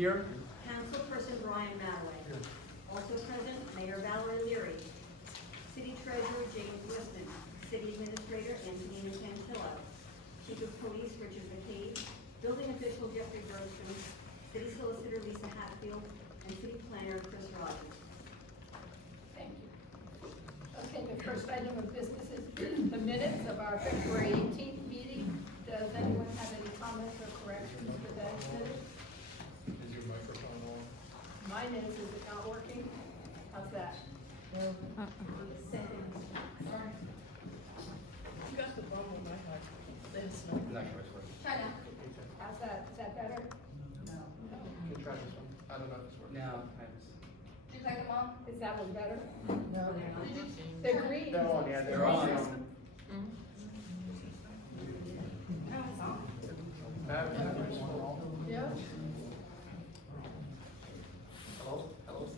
Here. Councilperson Brian Madaway. Also present, Mayor Valerie Leary. City Treasurer James Wisman. City Administrator Antonina Cantillo. Chief of Police Richard McCabe. Building Official Jeffrey Bergstrom. City Solicitor Lisa Hatfield. And City Planner Chris Rogers. Thank you. Okay, the first item of business is the minutes of our February 18th meeting. Does anyone have any comments or corrections for that minute? Is your microphone on? Mine is it not working? How's that? You got the bum on my heart. Last night. Not sure it's working. Try now. How's that? Is that better? No. You can try this one. I don't know if it's working. No, Did you take them off? Is that one better? No. They're green. They're on, yeah, they're on. Yeah. Hello? Hello?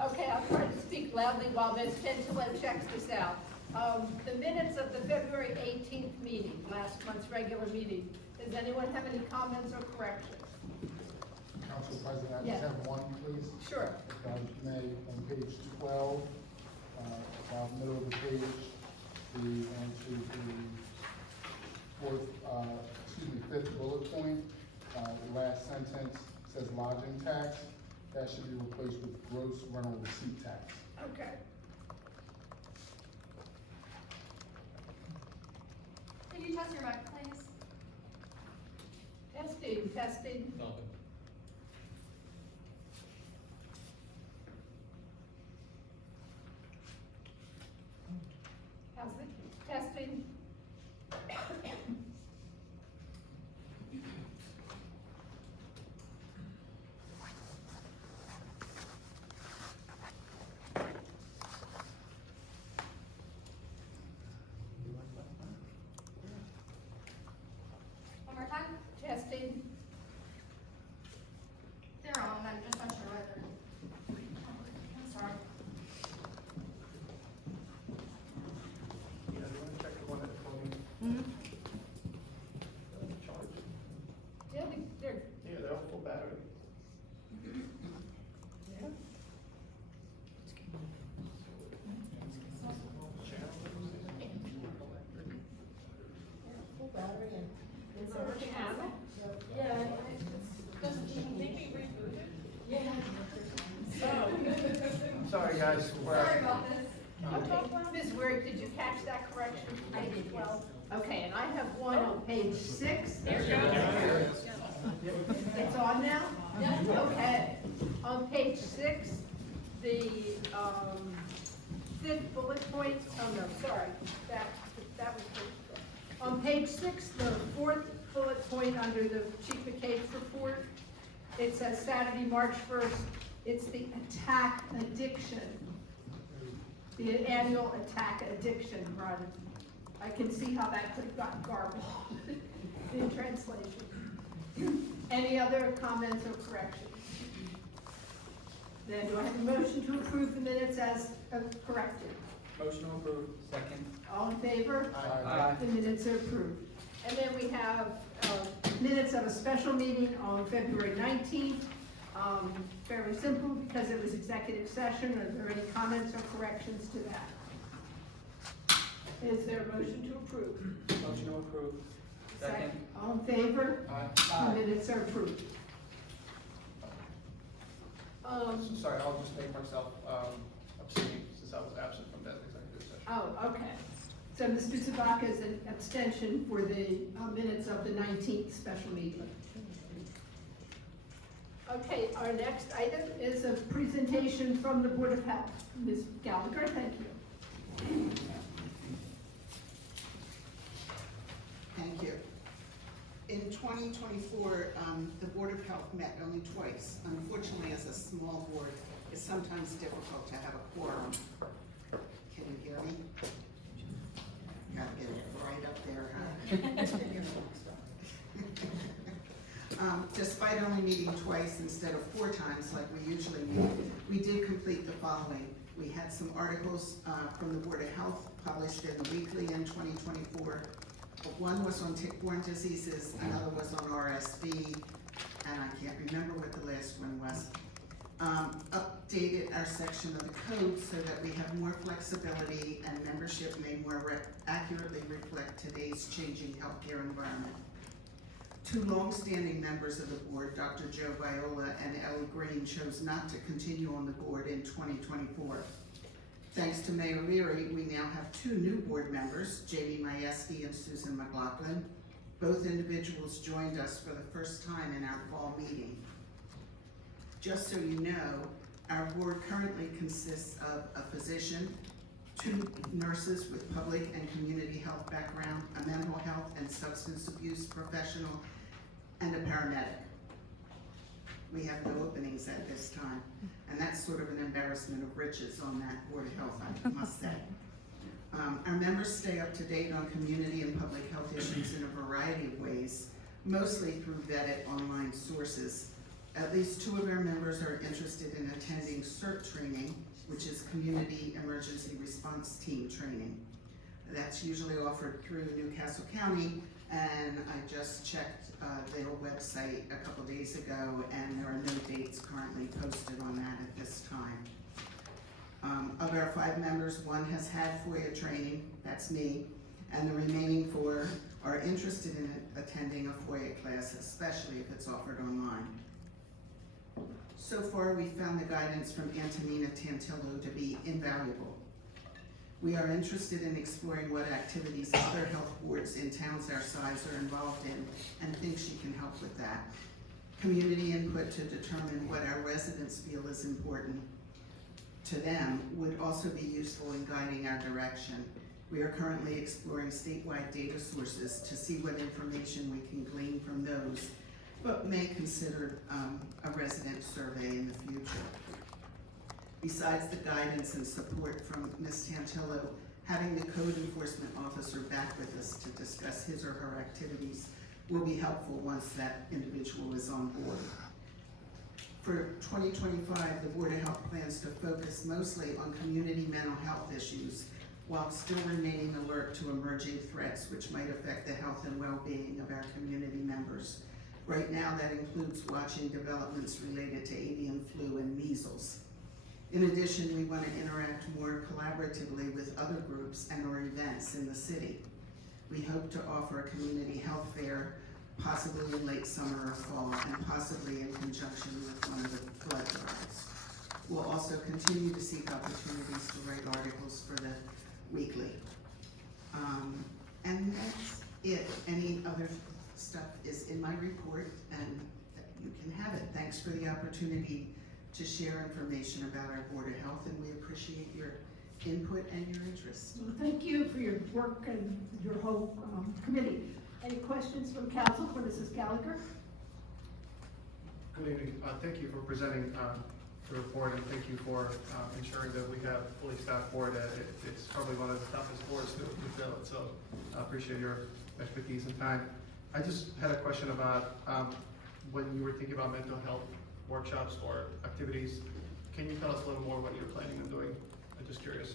Okay, I'll try to speak loudly while Ms. Cantillo checks this out. The minutes of the February 18th meeting, last month's regular meeting, does anyone have any comments or corrections? Council President, I Yes. just have one, please. Sure. If I may, on page 12, about middle of the page, fifth bullet point, the last sentence says lodging tax. That should be replaced with gross rental receipt tax. Okay. Can you test your mic, please? Testing, testing. Nothing. How's it? Testing. One more time? Testing. They're on, I'm just not sure whether. I'm sorry. Yeah, you wanna check the one that's phone? Charge. Yeah, they're, Yeah, they're on full battery. yeah. Full battery and. Is there a channel? Yeah. Doesn't even think we rebooted? Yeah. I'm sorry, guys. Sorry about this. Okay, Ms. Ware, did you catch that correction? I did, yes. Okay, and I have one on page 6. There you go. It's on now? Okay. On page 6, the, fifth bullet point, oh no, sorry, that was page 4. On page 6, the fourth bullet point under the Chief McCabe's report, it says Saturday, March 1st, it's the attack addiction. The annual attack addiction run. I can see how that could have gotten garbled in translation. Any other comments or corrections? Then do I have a motion to approve the minutes as corrected? Motion approved. Second. All in favor? Aye. The minutes are approved. And then we have minutes of a special meeting on February 19th. Fairly simple because it was executive session. Are there any comments or corrections to that? Is there a motion to approve? Motion to approve. Second. All in favor? Aye. The minutes are approved. Sorry, I'll just make myself abstain since I was absent from that executive session. Oh, okay. So Mr. Zabaka is an abstention for the minutes of the 19th special meeting. Okay, our next item is a presentation from the Board of Health. Ms. Gallagher, thank you. Thank you. In 2024, the Board of Health met only twice. Unfortunately, as a small board, it's sometimes difficult to have a quorum. Can you hear me? Gotta get it right up there, huh? Despite only meeting twice instead of 4 times like we usually meet, we did complete the following. We had some articles from the Board of Health published in the weekly in 2024. One was on tick-borne diseases, another was on RSV, and I can't remember what the last one was. Updated our section of the code so that we have more flexibility and membership may more accurately reflect today's changing healthcare environment. Two long-standing members of the board, Dr. Joe Viola and Ellie Green, chose not to continue on the board in 2024. Thanks to Mayor Leary, we now have two new board members, Jamie Majewski and Susan McLaughlin. Both individuals joined us for the first time in our fall meeting. Just so you know, our board currently consists of a physician, two nurses with public and community health background, a mental health and substance abuse professional, and a paramedic. We have no openings at this time, and that's sort of an embarrassment of riches on that Board of Health, I must say. Our members stay up to date on community and public health issues in a variety of ways, mostly through vetted online sources. At least two of our members are interested in attending CERT training, which is Community Emergency Response Team training. That's usually offered through Newcastle County, and I just checked their website a couple days ago, and there are no dates currently posted on that at this time. Of our 5 members, 1 has had FOIA training, that's me, and the remaining 4 are interested in attending a FOIA class, especially if it's offered online. So far, we found the guidance from Antonina Tantillo to be invaluable. We are interested in exploring what activities other health boards in towns our size are involved in and think she can help with that. Community input to determine what our residents feel is important to them would also be useful in guiding our direction. We are currently exploring statewide data sources to see what information we can glean from those, but may consider a resident survey in the future. Besides the guidance and support from Ms. Tantillo, having the code enforcement officer back with us to discuss his or her activities will be helpful once that individual is on board. For 2025, the Board of Health plans to focus mostly on community mental health issues while still remaining alert to emerging threats which might affect the health and well-being of our community members. Right now, that includes watching developments related to avian flu and measles. In addition, we want to interact more collaboratively with other groups and or events in the city. We hope to offer a community health fair, possibly in late summer or fall, and possibly in conjunction with one of the blood drives. We'll also continue to seek opportunities to write articles for the weekly. And that's it. Any other stuff is in my report, and you can have it. Thanks for the opportunity to share information about our Board of Health, and we appreciate your input and your interest. Well, thank you for your work and your whole committee. Any questions from council for Mrs. Gallagher? Good evening. Thank you for presenting the report, and thank you for ensuring that we have fully staffed board. It's probably one of the toughest boards to fill it, so I appreciate your expertise and time. I just had a question about when you were thinking about mental health workshops or activities. Can you tell us a little more what you're planning on doing? I'm just curious.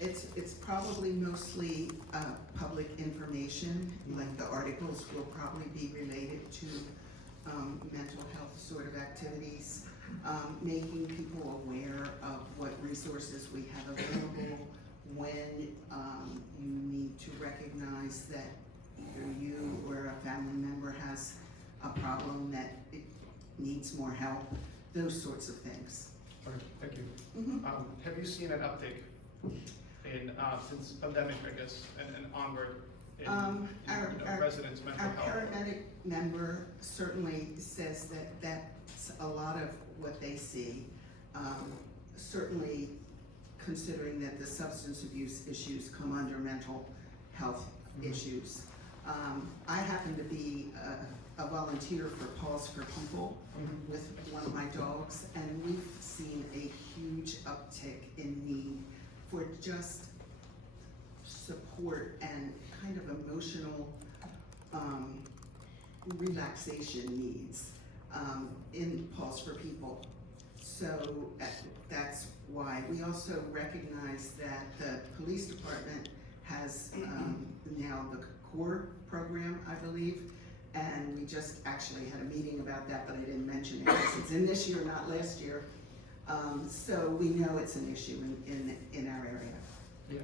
It's probably mostly public information, like the articles will probably be related to mental health sort of activities, making people aware of what resources we have available, when you need to recognize that either you or a family member has a problem that it needs more help, those sorts of things. Okay, thank you. Mm-hmm. Have you seen an uptick in since pandemic, I guess, and onward in Our residents' mental Our health? paramedic member certainly says that that's a lot of what they see. Certainly considering that the substance abuse issues come under mental health issues. I happen to be a volunteer for Pause for People with one of my dogs, and we've seen a huge uptick in need for just support and kind of emotional relaxation needs in Pause for People. So that's why. We also recognize that the police department has now the core program, I believe. And we just actually had a meeting about that, but I didn't mention it because it's in this year, not last year. So we know it's an issue in our area. Yeah,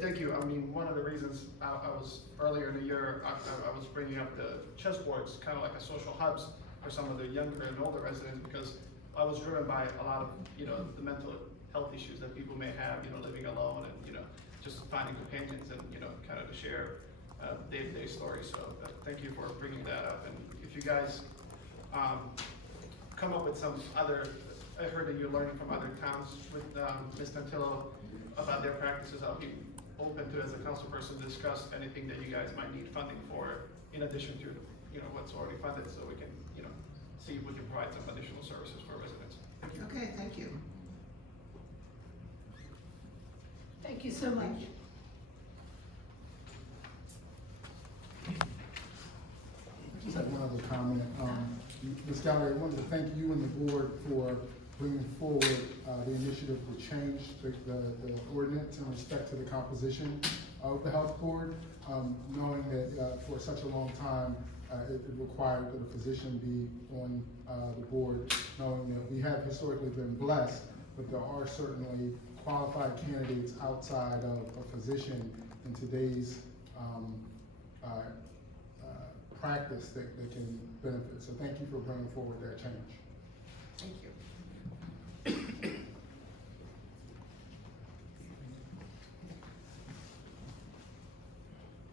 thank you. I mean, one of the reasons I was, earlier in the year, I was bringing up the chessboards, kind of like a social hubs for some of the younger and older residents, because I was driven by a lot of, the mental health issues that people may have, living alone and, just finding companions and, kind of to share day-to-day stories. So thank you for bringing that up. And if you guys come up with some other, I heard that you're learning from other towns with Ms. Tantillo about their practices. I'll be open to, as a council person, discuss anything that you guys might need funding for, in addition to, what's already funded, so we can, see if we can provide some additional services for residents. Thank you. Okay, thank you. Thank you so much. Thank you. I just had one other comment. Ms. Gallagher, I wanted to thank you and the board for bringing forward the initiative to change the ordinance in respect to the composition of the health board, knowing that for such a long time it required that a physician be on the board, knowing that we have historically been blessed, but there are certainly qualified candidates outside of a physician in today's practice that can benefit. So thank you for bringing forward that change. Thank you.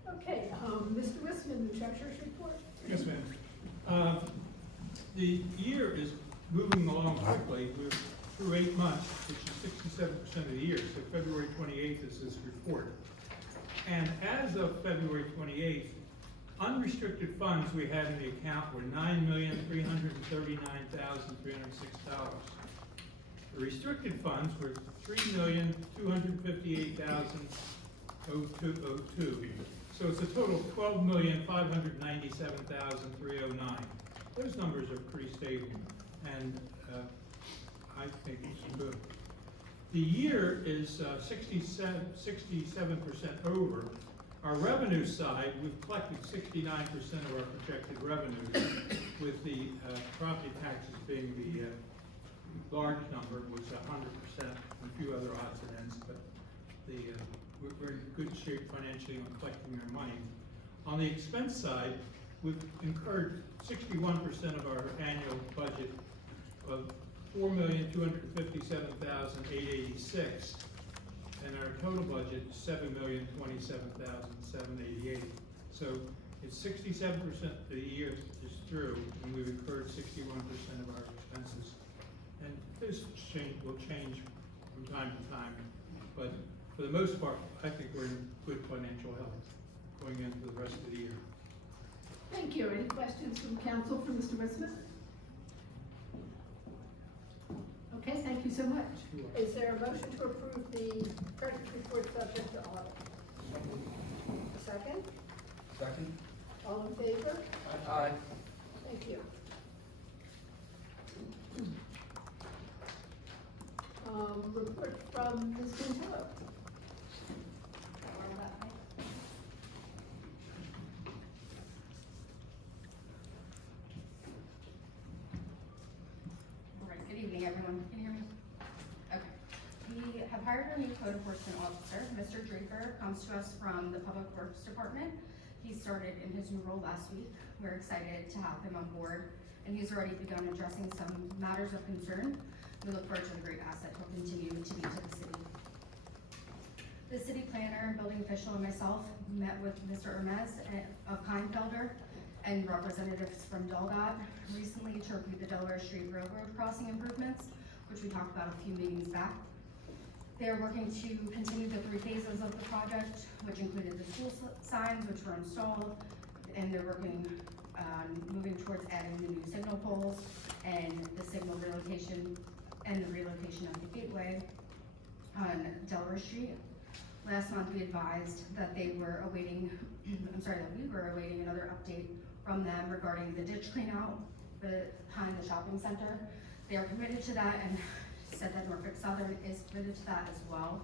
Okay, Mr. Wissman, the treasurer's report. Yes, ma'am. The year is moving along quickly. We're through 8 months, which is 67% of the year. So February 28th is this report. And as of February 28th, unrestricted funds we had in the account were $9,339,306. The restricted funds were $3,258,0202. So it's a total of $12,597,309. Those numbers are pretty stable, and I think it's good. The year is 67% over. Our revenue side, we've collected 69% of our projected revenues, with the property taxes being the large number, was 100%, and a few other odds and ends, but we're in good shape financially on collecting our money. On the expense side, we've incurred 61% of our annual budget of $4,257,886, and our total budget is $7,027,788. So it's 67% of the year is through, and we've incurred 61% of our expenses. And this will change from time to time, but for the most part, I think we're in good financial health going into the rest of the year. Thank you. Any questions from council for Mr. Wissman? Okay, thank you so much. Is there a motion to approve the treasurer's report subject to audit? Second? Second? All in favor? Aye. Thank you. Report from Ms. Cantillo. All right, good evening, everyone. Can you hear me? Okay. We have hired a new code enforcement officer. Mr. Draper comes to us from the Public Works Department. He started in his new role last week. We're excited to have him on board, and he's already begun addressing some matters of concern. We look forward to the great asset he'll continue to be to the city. The city planner, building official, and myself met with Mr. Hermes of Kleinfelder and representatives from DelDOT recently to review the Delaware Street Railroad crossing improvements, which we talked about a few meetings back. They're working to continue the 3 phases of the project, which included the school signs, which were installed, and they're working on moving towards adding the new signal poles and the signal relocation and the relocation of the gateway on Delaware Street. Last month, we advised that they were awaiting, that we were awaiting another update from them regarding the ditch cleanout behind the shopping center. They are committed to that and said that Norfolk Southern is committed to that as well.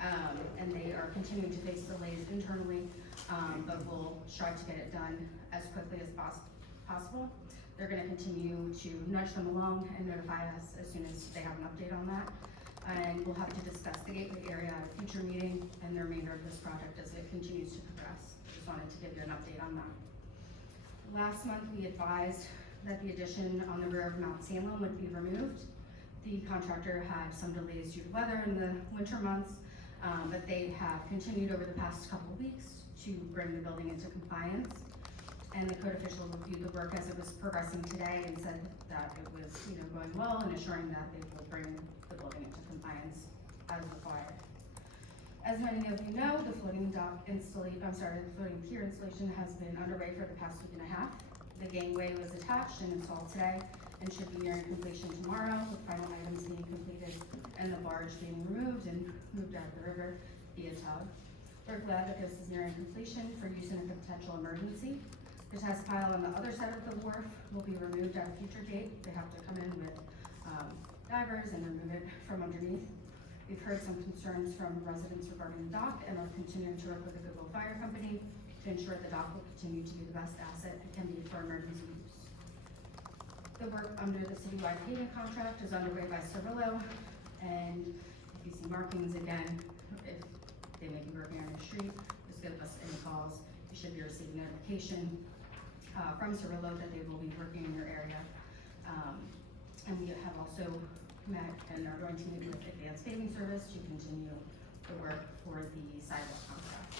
And they are continuing to face delays internally, but we'll strive to get it done as quickly as possible. They're gonna continue to nudge them along and notify us as soon as they have an update on that. And we'll have to discuss the gateway area at a future meeting and the remainder of this project as it continues to progress. Just wanted to give you an update on that. Last month, we advised that the addition on the rear of Mount Salem would be removed. The contractor had some delays due to weather in the winter months, but they have continued over the past couple of weeks to bring the building into compliance. And the code official reviewed the work as it was progressing today and said that it was, going well and assuring that they will bring the building into compliance as required. As many of you know, the floating pier installation has been underway for the past week and a half. The gangway was attached and installed today and should be nearing completion tomorrow, with final items being completed and the barge being removed and moved out of the river via tug. We're glad that this is nearing completion for use in a potential emergency. The test pile on the other side of the wharf will be removed at a future date. They have to come in with divers and remove it from underneath. We've heard some concerns from residents regarding the dock and are continuing to work with the Goodwill Fire Company to ensure the dock will continue to be the best asset it can be for emergency use. The work under the citywide paving contract is underway by Cirillo, and if you see markings again, if they may be working on your street, just give us any calls. You should be receiving notification from Cirillo that they will be working in your area. And we have also met and are going to meet with Advanced Paving Service to continue the work for the sidewalk contract.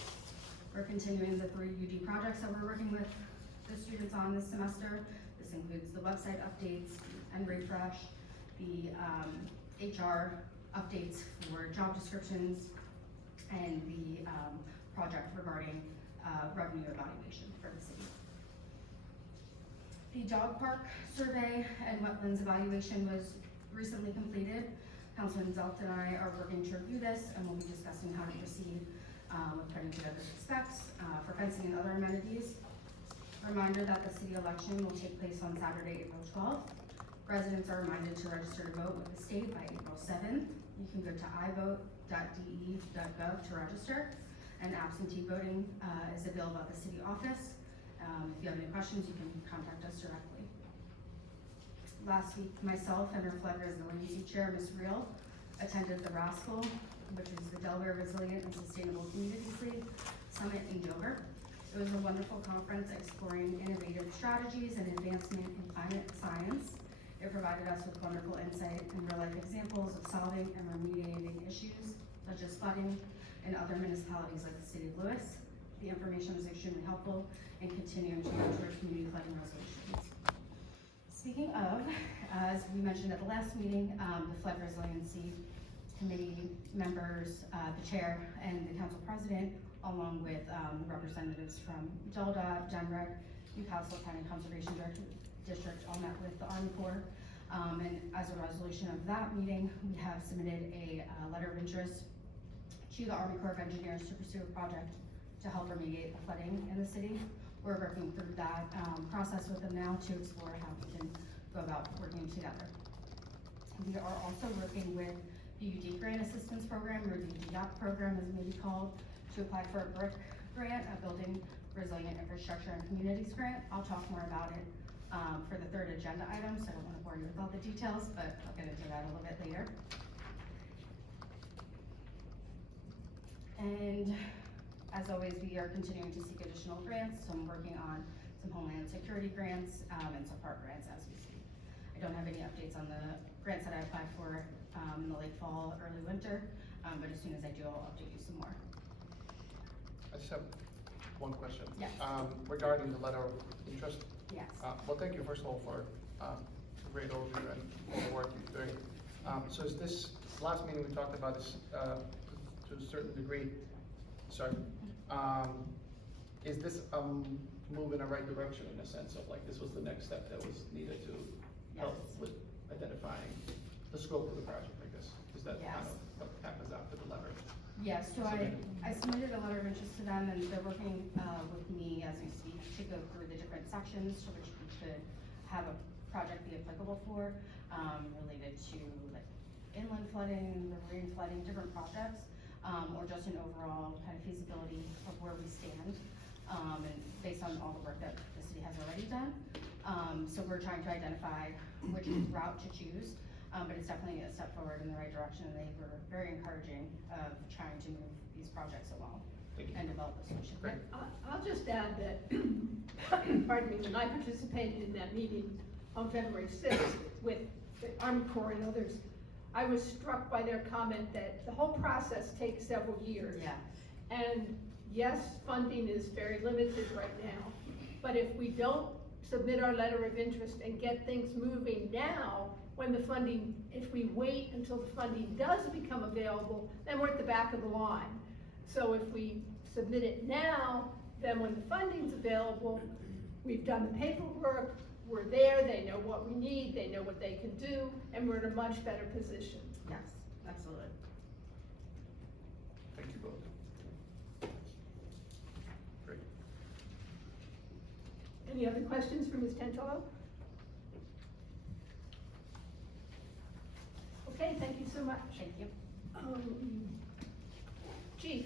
We're continuing the 3 UD projects that we're working with the students on this semester. This includes the website updates and refresh, the HR updates for job descriptions, and the project regarding revenue evaluation for the city. The dog park survey and wetlands evaluation was recently completed. Councilman Zelt and I are working to review this, and we'll be discussing how to proceed with putting together specs for fencing and other amenities. Reminder that the city election will take place on Saturday, April 12th. Residents are reminded to register to vote with the state by April 7th. You can go to ivote.de.gov to register, and absentee voting is available at the city office. If you have any questions, you can contact us directly. Last week, myself and our Flood Resiliency Chair, Ms. Reel, attended the RASCL, which is the Delaware Resilient and Sustainable Communities League Summit in Dover. It was a wonderful conference exploring innovative strategies and advancement in climate science. It provided us with wonderful insight and real-life examples of solving and remediating issues such as flooding in other municipalities like the city of Lewis. The information was extremely helpful in continuing to mentor community flooding resolutions. Speaking of, as we mentioned at the last meeting, the Flood Resiliency Committee members, the chair and the council president, along with representatives from DELDA, DENREC, Castle County Conservation District, all met with the Army Corps. And as a resolution of that meeting, we have submitted a letter of interest to the Army Corps of Engineers to pursue a project to help remediate the flooding in the city. We're working through that process with them now to explore how we can go about working together. We are also working with the UD Grant Assistance Program, or the UDOC program as it may be called, to apply for a BRIC grant, a Building Resilient Infrastructure and Communities grant. I'll talk more about it for the 3rd agenda item, so I don't want to bore you with all the details, but I'll get into that a little bit later. And as always, we are continuing to seek additional grants, so I'm working on some Homeland Security grants and some park grants as we speak. I don't have any updates on the grants that I applied for in the late fall, early winter, but as soon as I do, I'll update you some more. I just have one question. Yes. Regarding the letter of interest. Yes. Well, thank you first of all for a great overview and all the work you're doing. So is this, last meeting we talked about this to a certain degree, sorry, is this move in the right direction in the sense of like this was the next step that was needed to help with identifying the scope of the project, I guess? Is that kind of what happens after the letter? Yes, so I submitted a letter of interest to them, and they're working with me as we speak to go through the different sections to which we could have a project be applicable for, related to like inland flooding, riverine flooding, different projects. or just an overall kind of feasibility of where we stand, and based on all the work that the city has already done. So we're trying to identify which route to choose, but it's definitely a step forward in the right direction, and they were very encouraging of trying to move these projects along and develop a solution. Great. I'll just add that, pardon me, when I participated in that meeting on February 6th with the Army Corps and others, I was struck by their comment that the whole process takes several years. Yeah. And yes, funding is very limited right now, but if we don't submit our letter of interest and get things moving now, when the funding, if we wait until the funding does become available, then we're at the back of the line. So if we submit it now, then when the funding's available, we've done the paperwork, we're there, they know what we need, they know what they can do, and we're in a much better position. Yes, absolutely. Thank you both. Great. Any other questions for Ms. Tantillo? Okay, thank you so much. Thank you. Chief?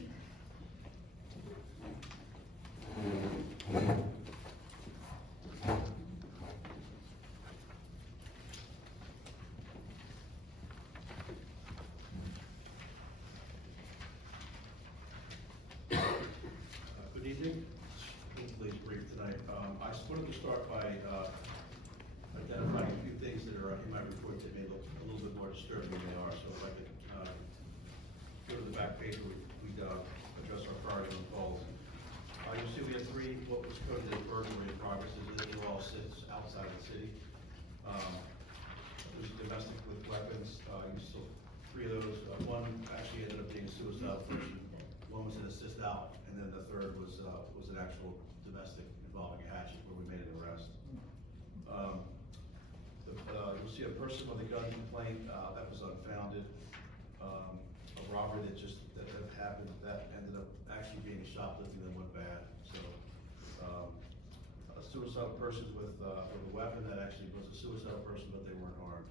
Good evening. Hopefully it's brief tonight. I just wanted to start by identifying a few things that are in my report that may look a little bit more disturbing than they are. So if I could go to the back page where we address our priority on calls. You'll see we have three what was coded as burglary in progress. These all sits outside of the city. There's domestic with weapons. You saw three of those. One actually ended up being a suicidal person. One was an assist out, and then the third was an actual domestic involving a hatchet where we made an arrest. You'll see a person with a gun complaint that was unfounded. A robbery that happened that ended up actually being a shoplifting that went bad. So a suicidal person with a weapon that actually was a suicidal person, but they weren't armed.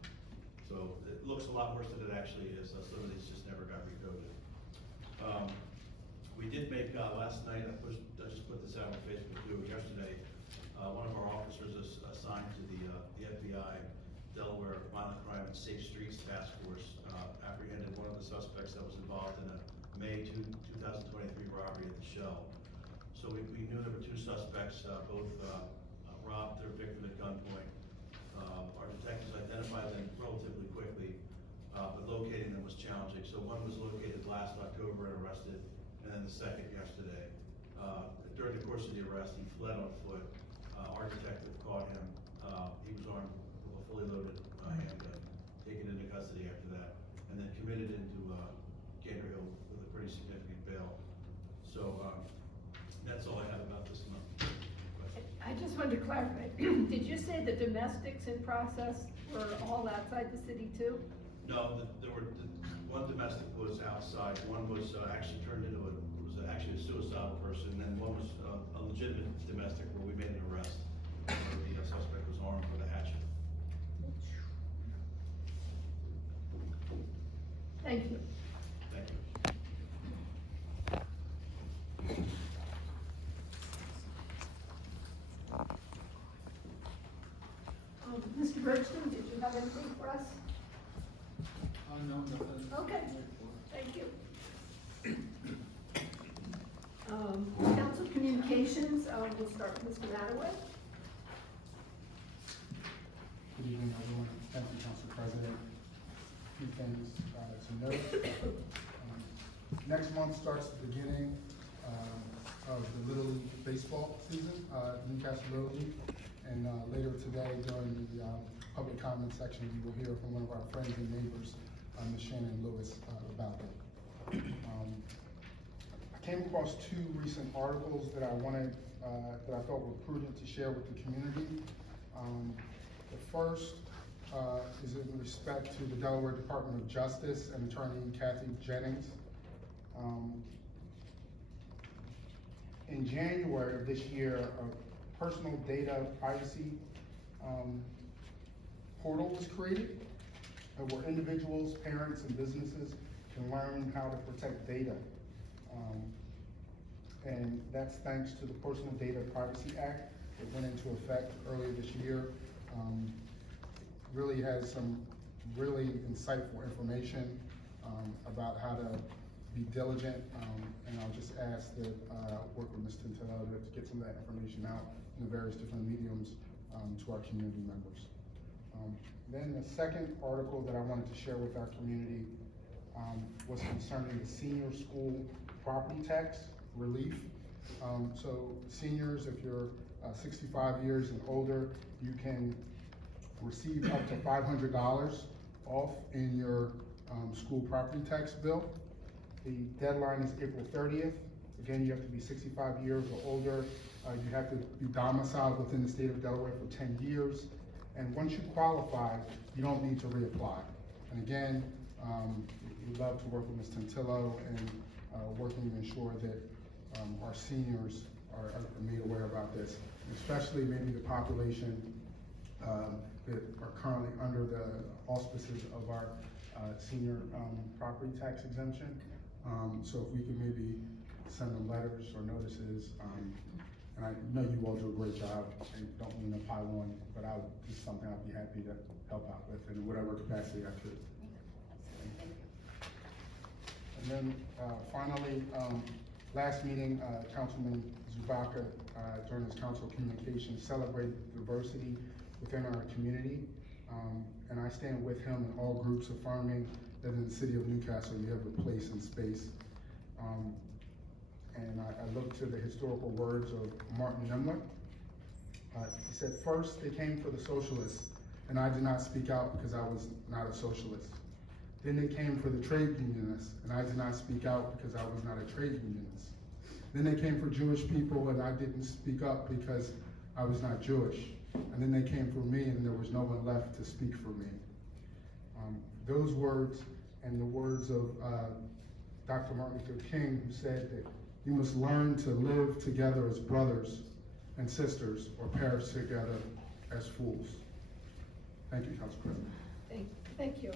So it looks a lot worse than it actually is. Some of these just never got recoded. We did make last night. I just put this out on Facebook too. Yesterday, one of our officers assigned to the FBI Delaware Violent Crime and Safe Streets Task Force apprehended one of the suspects that was involved in a May 2023 robbery at the Shell. So we knew there were two suspects, both robbed their victim at gunpoint. Our detectives identified them relatively quickly, but locating them was challenging. So one was located last October and arrested, and then the second yesterday. During the course of the arrest, he fled on foot. Our detective caught him. He was armed with a fully loaded handgun, taken into custody after that, and then committed into Gator Hill with a pretty significant bail. So that's all I have about this month. I just wanted to clarify, did you say the domestics in process were all outside the city too? No, one domestic was outside. One was actually turned into actually a suicidal person, and then one was a legitimate domestic where we made an arrest. The suspect was armed with a hatchet. Thank you. Thank you. Mr. Bergstrom, did you have anything for us? No, nothing. Okay, thank you. Council Communications, we'll start with Mr. Mattaway. Good evening, everyone. Thank you, Council President. A few things to note. Next month starts the beginning of the Little League baseball season, Newcastle Little League. And later today, during the public comment section, we will hear from one of our friends and neighbors, Ms. Shannon Lewis, about that. I came across two recent articles that I wanted, that I felt were prudent to share with the community. The first is in respect to the Delaware Department of Justice and Attorney Kathy Jennings. In January of this year, a personal data privacy portal was created where individuals, parents, and businesses can learn how to protect data. And that's thanks to the Personal Data Privacy Act that went into effect earlier this year. Really has some really insightful information about how to be diligent, and I'll just ask that work with Ms. Tintello to get some of that information out in the various different mediums to our community members. Then the second article that I wanted to share with our community was concerning the senior school property tax relief. So seniors, if you're 65 years and older, you can receive up to $500 off in your school property tax bill. The deadline is April 30th. Again, you have to be 65 years or older. You have to be domiciled within the state of Delaware for 10 years. And once you qualify, you don't need to reapply. And again, we'd love to work with Ms. Tintillo and working to ensure that our seniors are made aware about this, especially maybe the population that are currently under the auspices of our senior property tax exemption. So if we could maybe send them letters or notices, and I know you all do a great job, and don't mean to pile on, but this is something I'd be happy to help out with in whatever capacity I could. And then finally, last meeting, Councilman Zubaka, during his council communication, celebrated diversity within our community. And I stand with him and all groups affirming that in the city of Newcastle, you have a place and space. And I look to the historical words of Martin Nimler. He said, first they came for the socialists, and I did not speak out because I was not a socialist. Then they came for the trade unionists, and I did not speak out because I was not a trade unionist. Then they came for Jewish people, and I didn't speak up because I was not Jewish. And then they came for me, and there was no one left to speak for me. Those words and the words of Dr. Martin Luther King, who said that you must learn to live together as brothers and sisters or perish together as fools. Thank you, Council President. Thank you.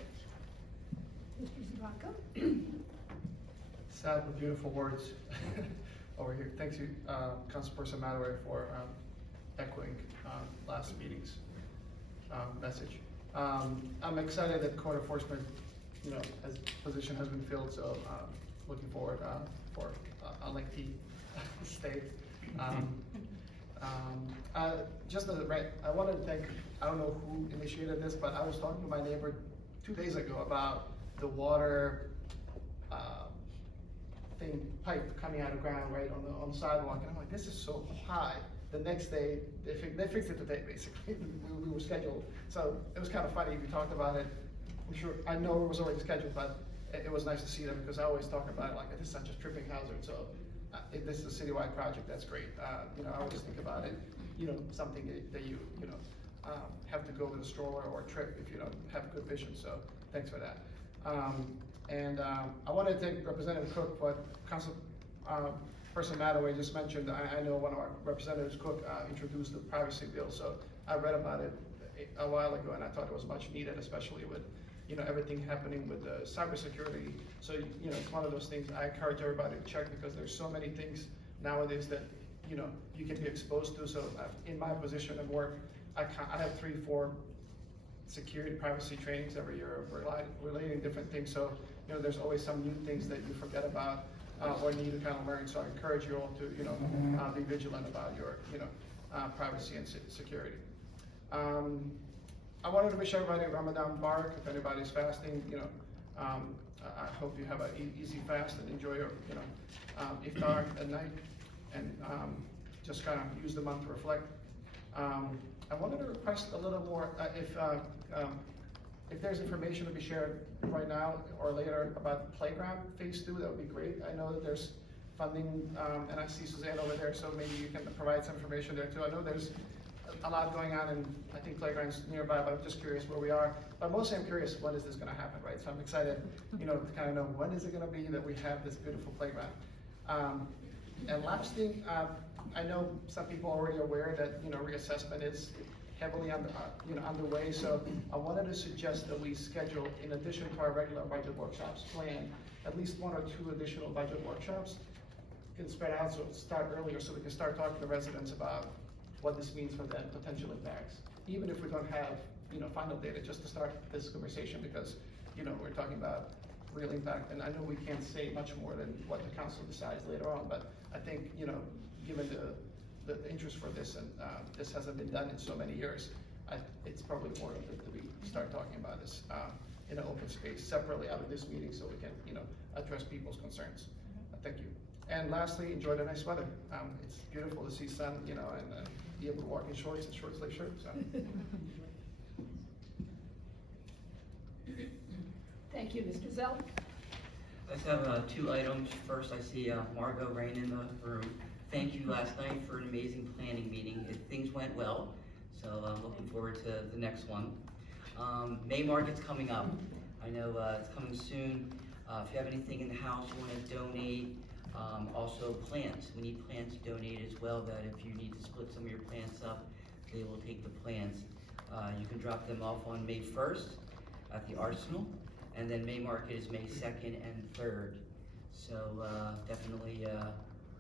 Mr. Zubaka? Sad but beautiful words over here. Thank you, Councilperson Madaway, for echoing last meeting's message. I'm excited that code enforcement, position has been filled, so looking forward for a lengthy stay. Just I wanted to thank, I don't know who initiated this, but I was talking to my neighbor 2 days ago about the water pipe coming out of ground right on the sidewalk, and I'm like, this is so high. The next day, they fixed it today, basically. we were scheduled. So it was kind of funny, we talked about it. I'm sure, I know it was already scheduled, but it was nice to see them because I always talk about it like this is such a tripping hazard. So if this is a citywide project, that's great. I always think about it, something that you have to go with a stroller or a trip if you don't have good vision. So thanks for that. I want to thank Representative Cook for Councilperson Madaway just mentioned. I know one of our representatives, Cook, introduced the privacy bill. So I read about it a while ago, and I thought it was much needed, especially with everything happening with the cybersecurity. So it's one of those things I encourage everybody to check because there's so many things nowadays that you can be exposed to. So in my position of work, I have 3-4 security privacy trainings every year relating different things. So there's always some new things that you forget about or need to kind of learn. So I encourage you all to be vigilant about your privacy and security. I wanted to wish everybody Ramadan Mubarak. If anybody's fasting, I hope you have an easy fast and enjoy your iftar at night, and just kind of use the month to reflect. I wanted to request a little more, if there's information to be shared right now or later about the playground phase 2, that would be great. I know that there's funding, and I see Suzanne over there, so maybe you can provide some information there too. I know there's a lot going on, and I think playgrounds nearby, but I'm just curious where we are. But mostly I'm curious, when is this gonna happen, right? So I'm excited, to kind of know when is it gonna be that we have this beautiful playground. And last thing, I know some people are already aware that, reassessment is heavily underway, so I wanted to suggest that we schedule, in addition to our regular budget workshops, plan at least 1 or 2 additional budget workshops. Can spread out, so start earlier, so we can start talking to residents about what this means for them, potential impacts. Even if we don't have, final data, just to start this conversation, because, we're talking about real impact, and I know we can't say much more than what the council decides later on, but I think, given the interest for this, and this hasn't been done in so many years, it's probably important that we start talking about this in an open space, separately out of this meeting, so we can, address people's concerns. Thank you. And lastly, enjoy the nice weather. It's beautiful to see sun, and be able to walk in shorts and short sleeve shirts, so. Thank you, Mr. Zell. I just have 2 items. First, I see Margot Rain in the room. Thank you last night for an amazing planning meeting. Things went well, so I'm looking forward to the next one. May Market's coming up. I know it's coming soon. If you have anything in the house you want to donate, also plants. We need plants donated as well, that if you need to split some of your plants up, they will take the plants. You can drop them off on May 1st at the Arsenal, and then May Market is May 2nd and 3rd. So definitely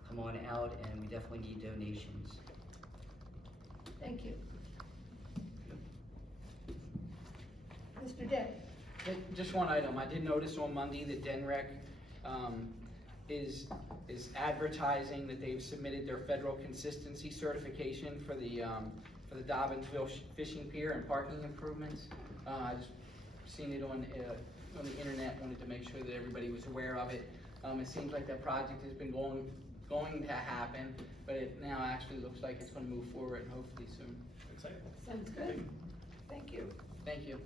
come on out, and we definitely need donations. Thank you. Mr. Day. Just one item. I did notice on Monday that DENREC is advertising that they've submitted their federal consistency certification for the Dobbinsville fishing pier and parking improvements. I just seen it on the internet. Wanted to make sure that everybody was aware of it. It seems like that project has been going to happen, but it now actually looks like it's going to move forward, and hopefully soon. Excited. Sounds good. Thank you. Thank you.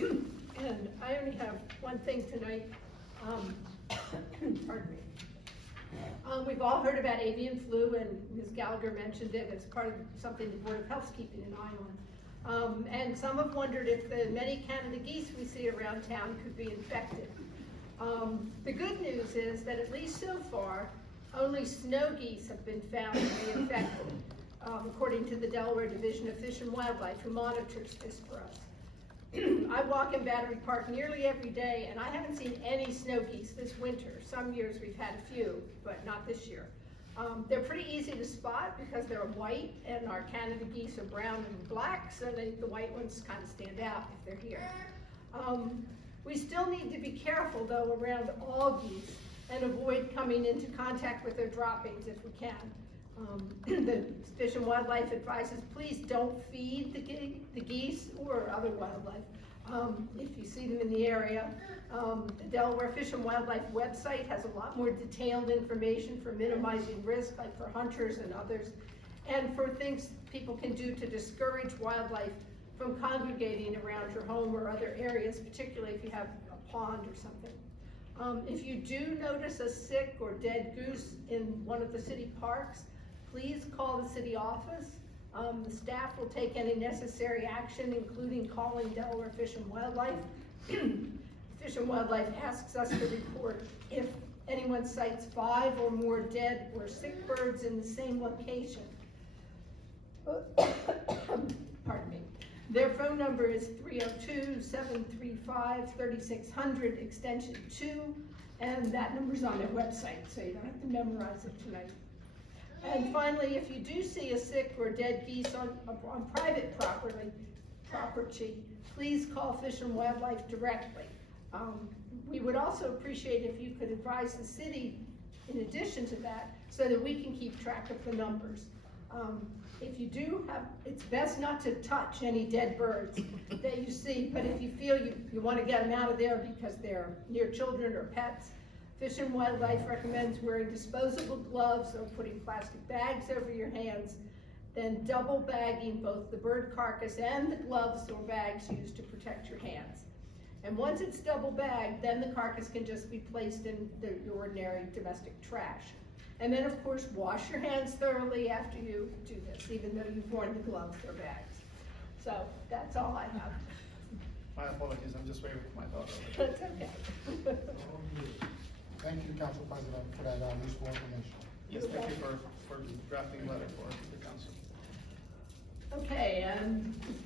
Okay. And I only have one thing tonight. Pardon me. We've all heard about avian flu, and Ms. Gallagher mentioned it as part of something the Board of Health's keeping an eye on. And some have wondered if the many Canada geese we see around town could be infected. The good news is that at least so far, only snow geese have been found to be infected, according to the Delaware Division of Fish and Wildlife, who monitors this for us. I walk in Battery Park nearly every day, and I haven't seen any snow geese this winter. Some years we've had a few, but not this year. They're pretty easy to spot because they're white, and our Canada geese are brown and black, so the white ones kind of stand out if they're here. We still need to be careful, though, around all geese and avoid coming into contact with their droppings if we can. The Fish and Wildlife advises, please don't feed the geese or other wildlife if you see them in the area. The Delaware Fish and Wildlife website has a lot more detailed information for minimizing risk, like for hunters and others, and for things people can do to discourage wildlife from congregating around your home or other areas, particularly if you have a pond or something. If you do notice a sick or dead goose in one of the city parks, please call the city office. The staff will take any necessary action, including calling Delaware Fish and Wildlife. Fish and Wildlife asks us to report if anyone cites 5 or more dead or sick birds in the same location. Pardon me. Their phone number is 302-735-3600, extension 2, and that number's on their website, so you don't have to memorize it tonight. And finally, if you do see a sick or dead geese on private property, please call Fish and Wildlife directly. We would also appreciate if you could advise the city in addition to that, so that we can keep track of the numbers. If you do have, it's best not to touch any dead birds that you see, but if you feel you want to get them out of there because they're near children or pets, Fish and Wildlife recommends wearing disposable gloves or putting plastic bags over your hands, then double bagging both the bird carcass and the gloves or bags used to protect your hands. And once it's double bagged, then the carcass can just be placed in the ordinary domestic trash. And then, of course, wash your hands thoroughly after you do this, even though you've worn the gloves or bags. So that's all I have. My apologies, I'm just waiting for my daughter. That's okay. Thank you, Council President, for that useful information. Yes, thank you for drafting a letter for the council. Okay,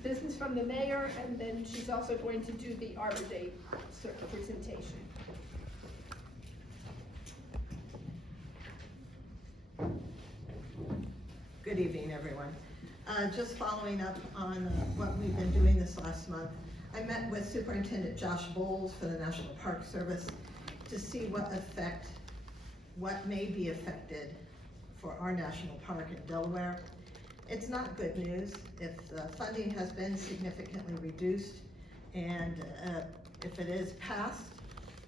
business from the mayor, and then she's also going to do the Arbor Day presentation. Good evening, everyone. Just following up on what we've been doing this last month, I met with Superintendent Josh Bowles for the National Park Service to see what may be affected for our national park in Delaware. It's not good news if the funding has been significantly reduced, and if it is passed,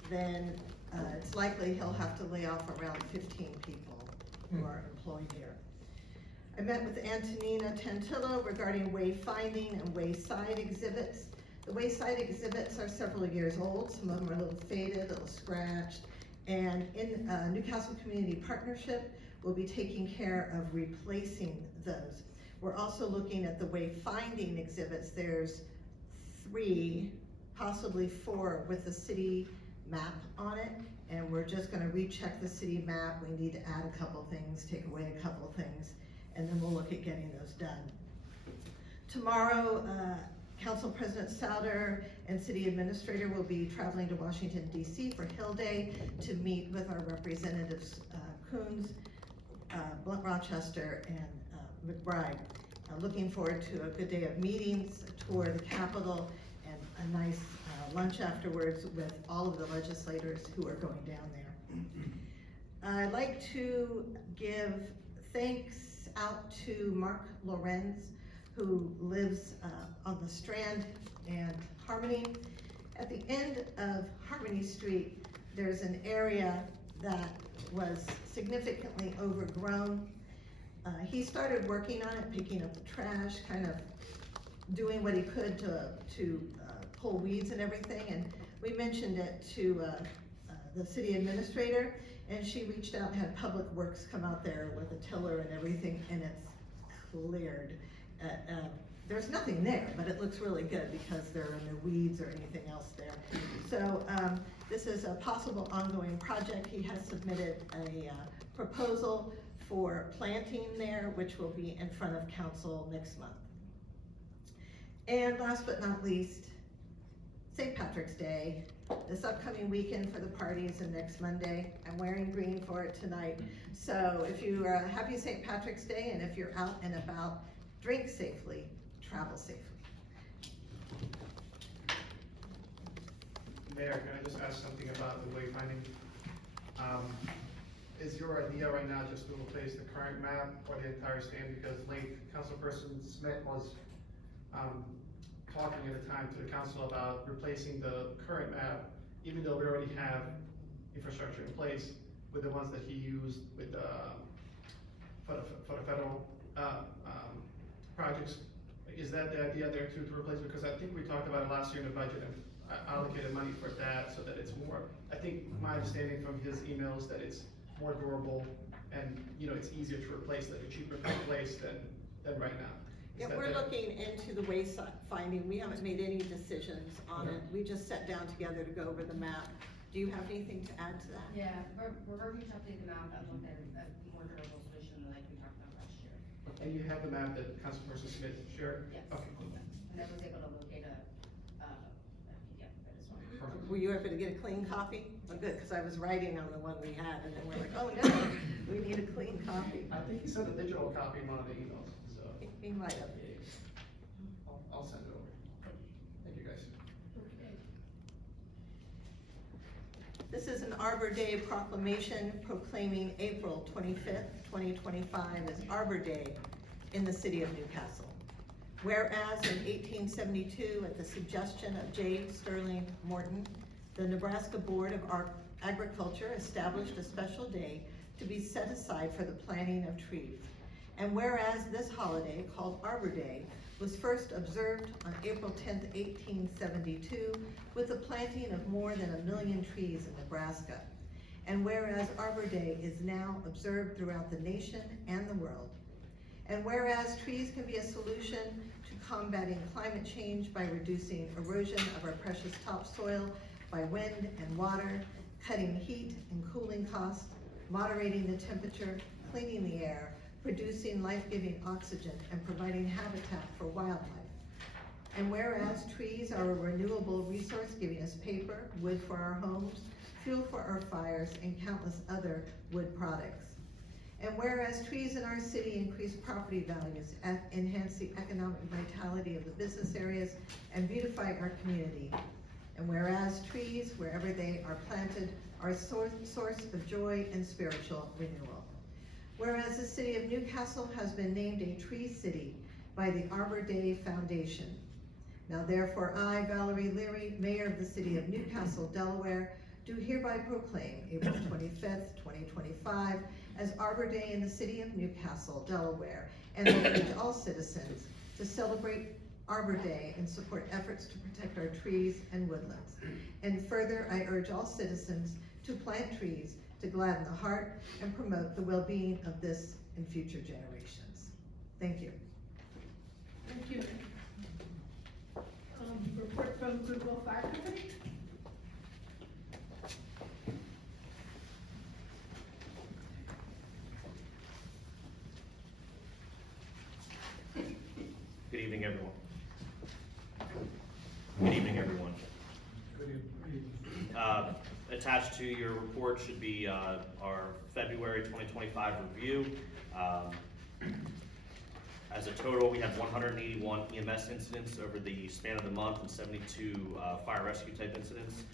then it's likely he'll have to lay off around 15 people who are employed here. I met with Antonina Tantillo regarding wayfinding and wayside exhibits. The wayside exhibits are several years old. Some of them are a little faded, a little scratched. And in Newcastle Community Partnership, we'll be taking care of replacing those. We're also looking at the wayfinding exhibits. There's 3, possibly 4 with the city map on it. And we're just gonna recheck the city map. We need to add a couple things, take away a couple things, and then we'll look at getting those done. Tomorrow, Council President Souter and City Administrator will be traveling to Washington, D.C. for Hill Day to meet with our representatives, Coons, Blunt Rochester, and McBride. Looking forward to a good day of meetings, a tour of the Capitol, and a nice lunch afterwards with all of the legislators who are going down there. I'd like to give thanks out to Mark Lorenz, who lives on the Strand and Harmony. At the end of Harmony Street, there's an area that was significantly overgrown. He started working on it, picking up the trash, kind of doing what he could to pull weeds and everything, and we mentioned it to the city administrator, and she reached out and had Public Works come out there with a tiller and everything, and it's cleared. There's nothing there, but it looks really good because there are no weeds or anything else there. So this is a possible ongoing project. He has submitted a proposal for planting there, which will be in front of council next month. And last but not least, St. Patrick's Day, this upcoming weekend for the parties and next Monday. I'm wearing green for it tonight. So if you happy St. Patrick's Day, and if you're out and about, drink safely, travel safely. Mayor, can I just ask something about the wayfinding? Is your idea right now just to replace the current map or the entire stand? Because late Councilperson Smith was talking at the time to the council about replacing the current map, even though we already have infrastructure in place, with the ones that he used with for the federal projects. Is that the idea there too, to replace? Because I think we talked about it last year in the budget, and I allocated money for that so that it's more, I think my understanding from his emails that it's more durable and, you know, it's easier to replace, that it's cheaper to replace than right now. Yeah, we're looking into the wayfinding. We haven't made any decisions on it. We just sat down together to go over the map. Do you have anything to add to that? Yeah, we're working to update the map and look at a more durable solution like we talked about last year. And you have the map that Councilperson Smith shared? Yes. Okay, cool. And I was able to locate a PDF of it as well. Perfect. Were you able to get a clean copy? Oh, good, because I was writing on the one we had, and then we're like, oh no, we need a clean copy. I think he sent a digital copy in one of the emails, so. He might have. I'll send it over. Thank you, guys. This is an Arbor Day proclamation proclaiming April 25th, 2025 as Arbor Day in the city of Newcastle. Whereas in 1872, at the suggestion of J. Sterling Morton, the Nebraska Board of Agriculture established a special day to be set aside for the planting of trees. And whereas this holiday, called Arbor Day, was first observed on April 10th, 1872, with the planting of more than 1 million trees in Nebraska. And whereas Arbor Day is now observed throughout the nation and the world. And whereas trees can be a solution to combating climate change by reducing erosion of our precious topsoil by wind and water, cutting heat and cooling costs, moderating the temperature, cleaning the air, producing life-giving oxygen, and providing habitat for wildlife. And whereas trees are a renewable resource giving us paper, wood for our homes, fuel for our fires, and countless other wood products. And whereas trees in our city increase property values, enhance the economic vitality of the business areas, and beautify our community. And whereas trees, wherever they are planted, are a source of joy and spiritual renewal. Whereas the city of Newcastle has been named a tree city by the Arbor Day Foundation. Now therefore I, Valerie Leary, Mayor of the City of Newcastle, Delaware, do hereby proclaim April 25th, 2025 as Arbor Day in the City of Newcastle, Delaware, and I urge all citizens to celebrate Arbor Day and support efforts to protect our trees and woodlands. And further, I urge all citizens to plant trees to gladden the heart and promote the well-being of this and future generations. Thank you. Thank you. Report from Goodwill Fire Company. Good evening, everyone. Good evening, everyone. Attached to your report should be our February 2025 review. As a total, we have 181 EMS incidents over the span of the month and 72 fire rescue type incidents.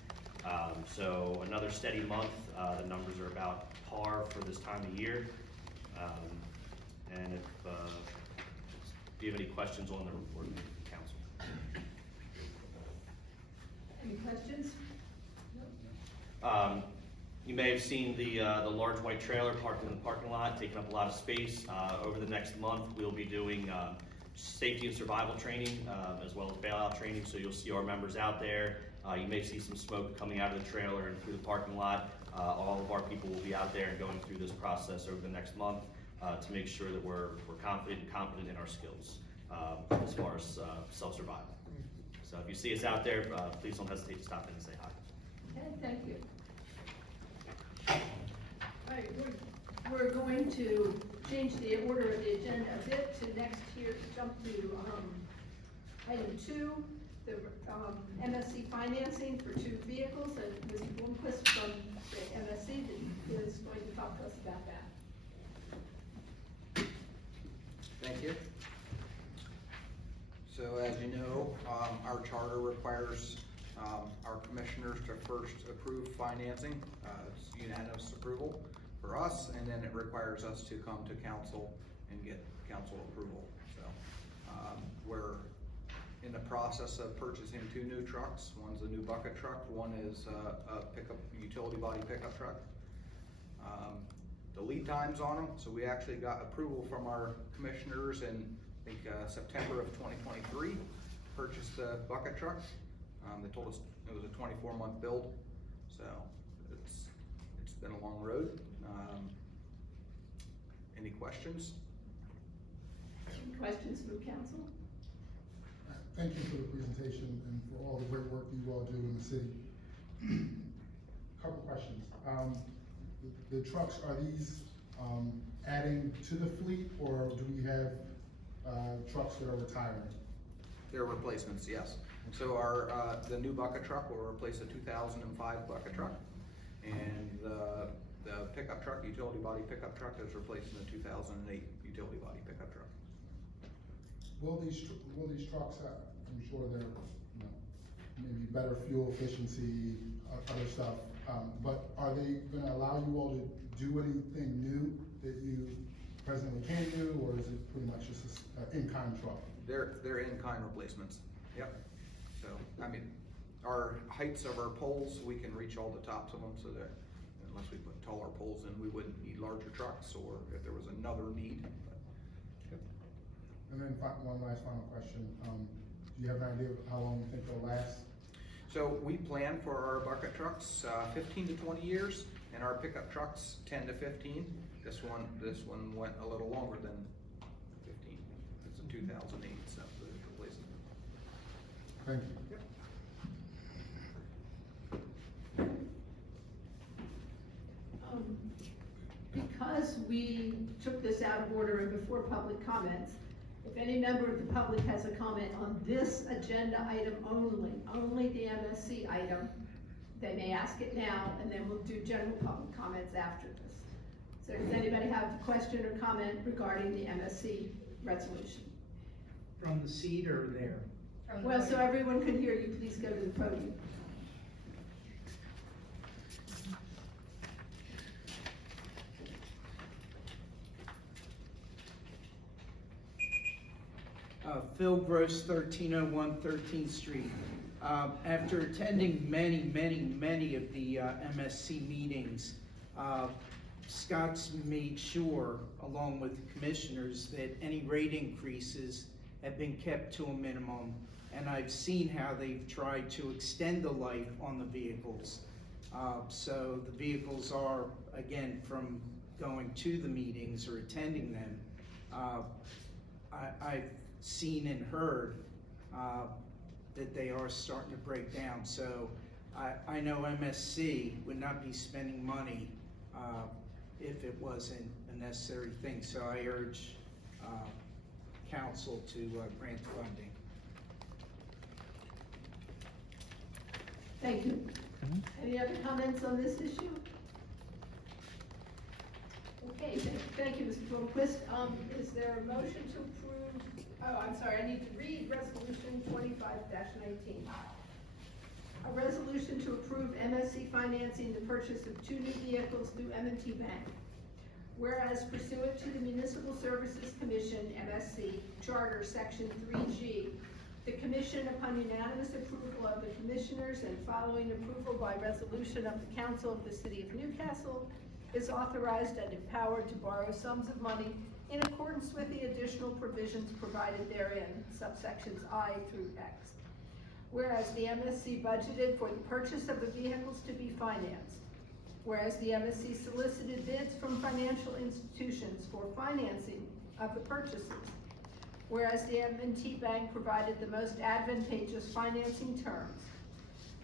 So another steady month. The numbers are about par for this time of year. And if do you have any questions on the report, Council? Any questions? You may have seen the large white trailer parked in the parking lot, taking up a lot of space. Over the next month, we'll be doing safety and survival training, as well as bailout training, so you'll see our members out there. You may see some smoke coming out of the trailer and through the parking lot. All of our people will be out there and going through this process over the next month to make sure that we're confident and competent in our skills as far as self-survival. So if you see us out there, please don't hesitate to stop in and say hi. Okay, thank you. All right, we're going to change the order of the agenda a bit to next year, jump to item 2, the MSC financing for 2 vehicles, and Ms. Blomquist from the MSC is going to talk to us about that. Thank you. So as you know, our charter requires our commissioners to first approve financing. It's unanimous approval for us, and then it requires us to come to council and get council approval. So we're in the process of purchasing 2 new trucks. One's a new bucket truck, one is a utility body pickup truck. The lead times on them, so we actually got approval from our commissioners in I think September of 2023, purchased the bucket truck. They told us it was a 24-month build, so it's been a long road. Any questions? Any questions from council? Thank you for the presentation and for all the great work you all do in the city. Couple questions. The trucks, are these adding to the fleet, or do we have trucks that are retiring? They're replacements, yes. So our the new bucket truck will replace a 2005 bucket truck, and the pickup truck, utility body pickup truck, is replacing the 2008 utility body pickup truck. Will these trucks, I'm sure they're, you know, maybe better fuel efficiency, other stuff, but are they gonna allow you all to do anything new that you presently can do, or is it pretty much just an in-kind truck? They're in-kind replacements. Yep. So I mean, our heights of our poles, we can reach all the tops of them, so that unless we put taller poles in, we wouldn't need larger trucks, or if there was another need. And then one last final question. Do you have an idea of how long you think they'll last? So we plan for our bucket trucks 15 to 20 years, and our pickup trucks 10 to 15. This one went a little longer than 2008, so those replacing. Thank you. Because we took this out of order and before public comments, if any member of the public has a comment on this agenda item only the MSC item, they may ask it now, and then we'll do general public comments after this. So does anybody have a question or comment regarding the MSC resolution? From the seat or there? Well, so everyone can hear you, please go to the podium. Phil Gross, 1301 13th Street. After attending many of the MSC meetings, Scott's made sure, along with the commissioners, that any rate increases have been kept to a minimum. And I've seen how they've tried to extend the life on the vehicles. So the vehicles are, again, from going to the meetings or attending them, I've seen and heard that they are starting to break down. So I know MSC would not be spending money if it wasn't a necessary thing. So I urge council to grant funding. Thank you. Any other comments on this issue? Okay, thank you, Mr. Blomquist. Is there a motion to approve, oh, I'm sorry, I need to read Resolution 25-19. A resolution to approve MSC financing the purchase of 2 new vehicles through M&T Bank. Whereas pursuant to the Municipal Services Commission, MSC, Charter, Section 3G, the Commission, upon unanimous approval of the Commissioners and following approval by resolution of the Council of the City of Newcastle, is authorized and empowered to borrow sums of money in accordance with the additional provisions provided therein, subsections I through X. Whereas the MSC budgeted for the purchase of the vehicles to be financed. Whereas the MSC solicited bids from financial institutions for financing of the purchases. Whereas the M&T Bank provided the most advantageous financing terms.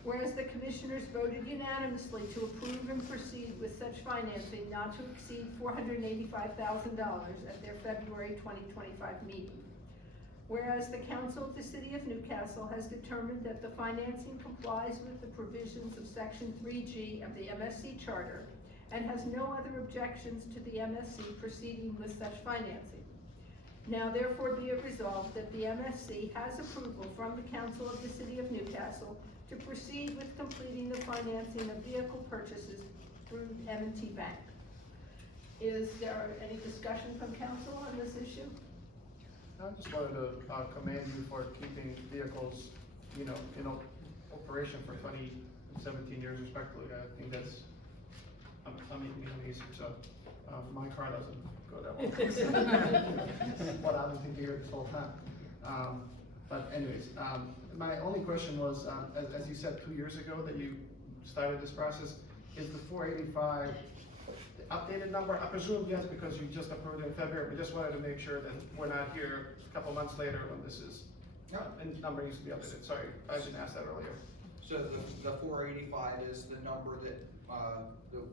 Whereas the Commissioners voted unanimously to approve and proceed with such financing not to exceed $485,000 at their February 2025 meeting. Whereas the Council of the City of Newcastle has determined that the financing complies with the provisions of Section 3G of the MSC Charter and has no other objections to the MSC proceeding with such financing. Now therefore be it resolved that the MSC has approval from the Council of the City of Newcastle to proceed with completing the financing of vehicle purchases through M&T Bank. Is there any discussion from council on this issue? I just wanted to commend you for keeping vehicles, in operation for 20, 17 years respectively. I think that's amazing. So my car doesn't go that well. But I've been thinking here this whole time. But anyways, my only question was, as you said 2 years ago that you started this process, is the 485 the updated number? I presume yes, because you just approved it in February. We just wanted to make sure that we're not here a couple months later when this is, and the number needs to be updated. Sorry, I didn't ask that earlier. So the 485 is the number that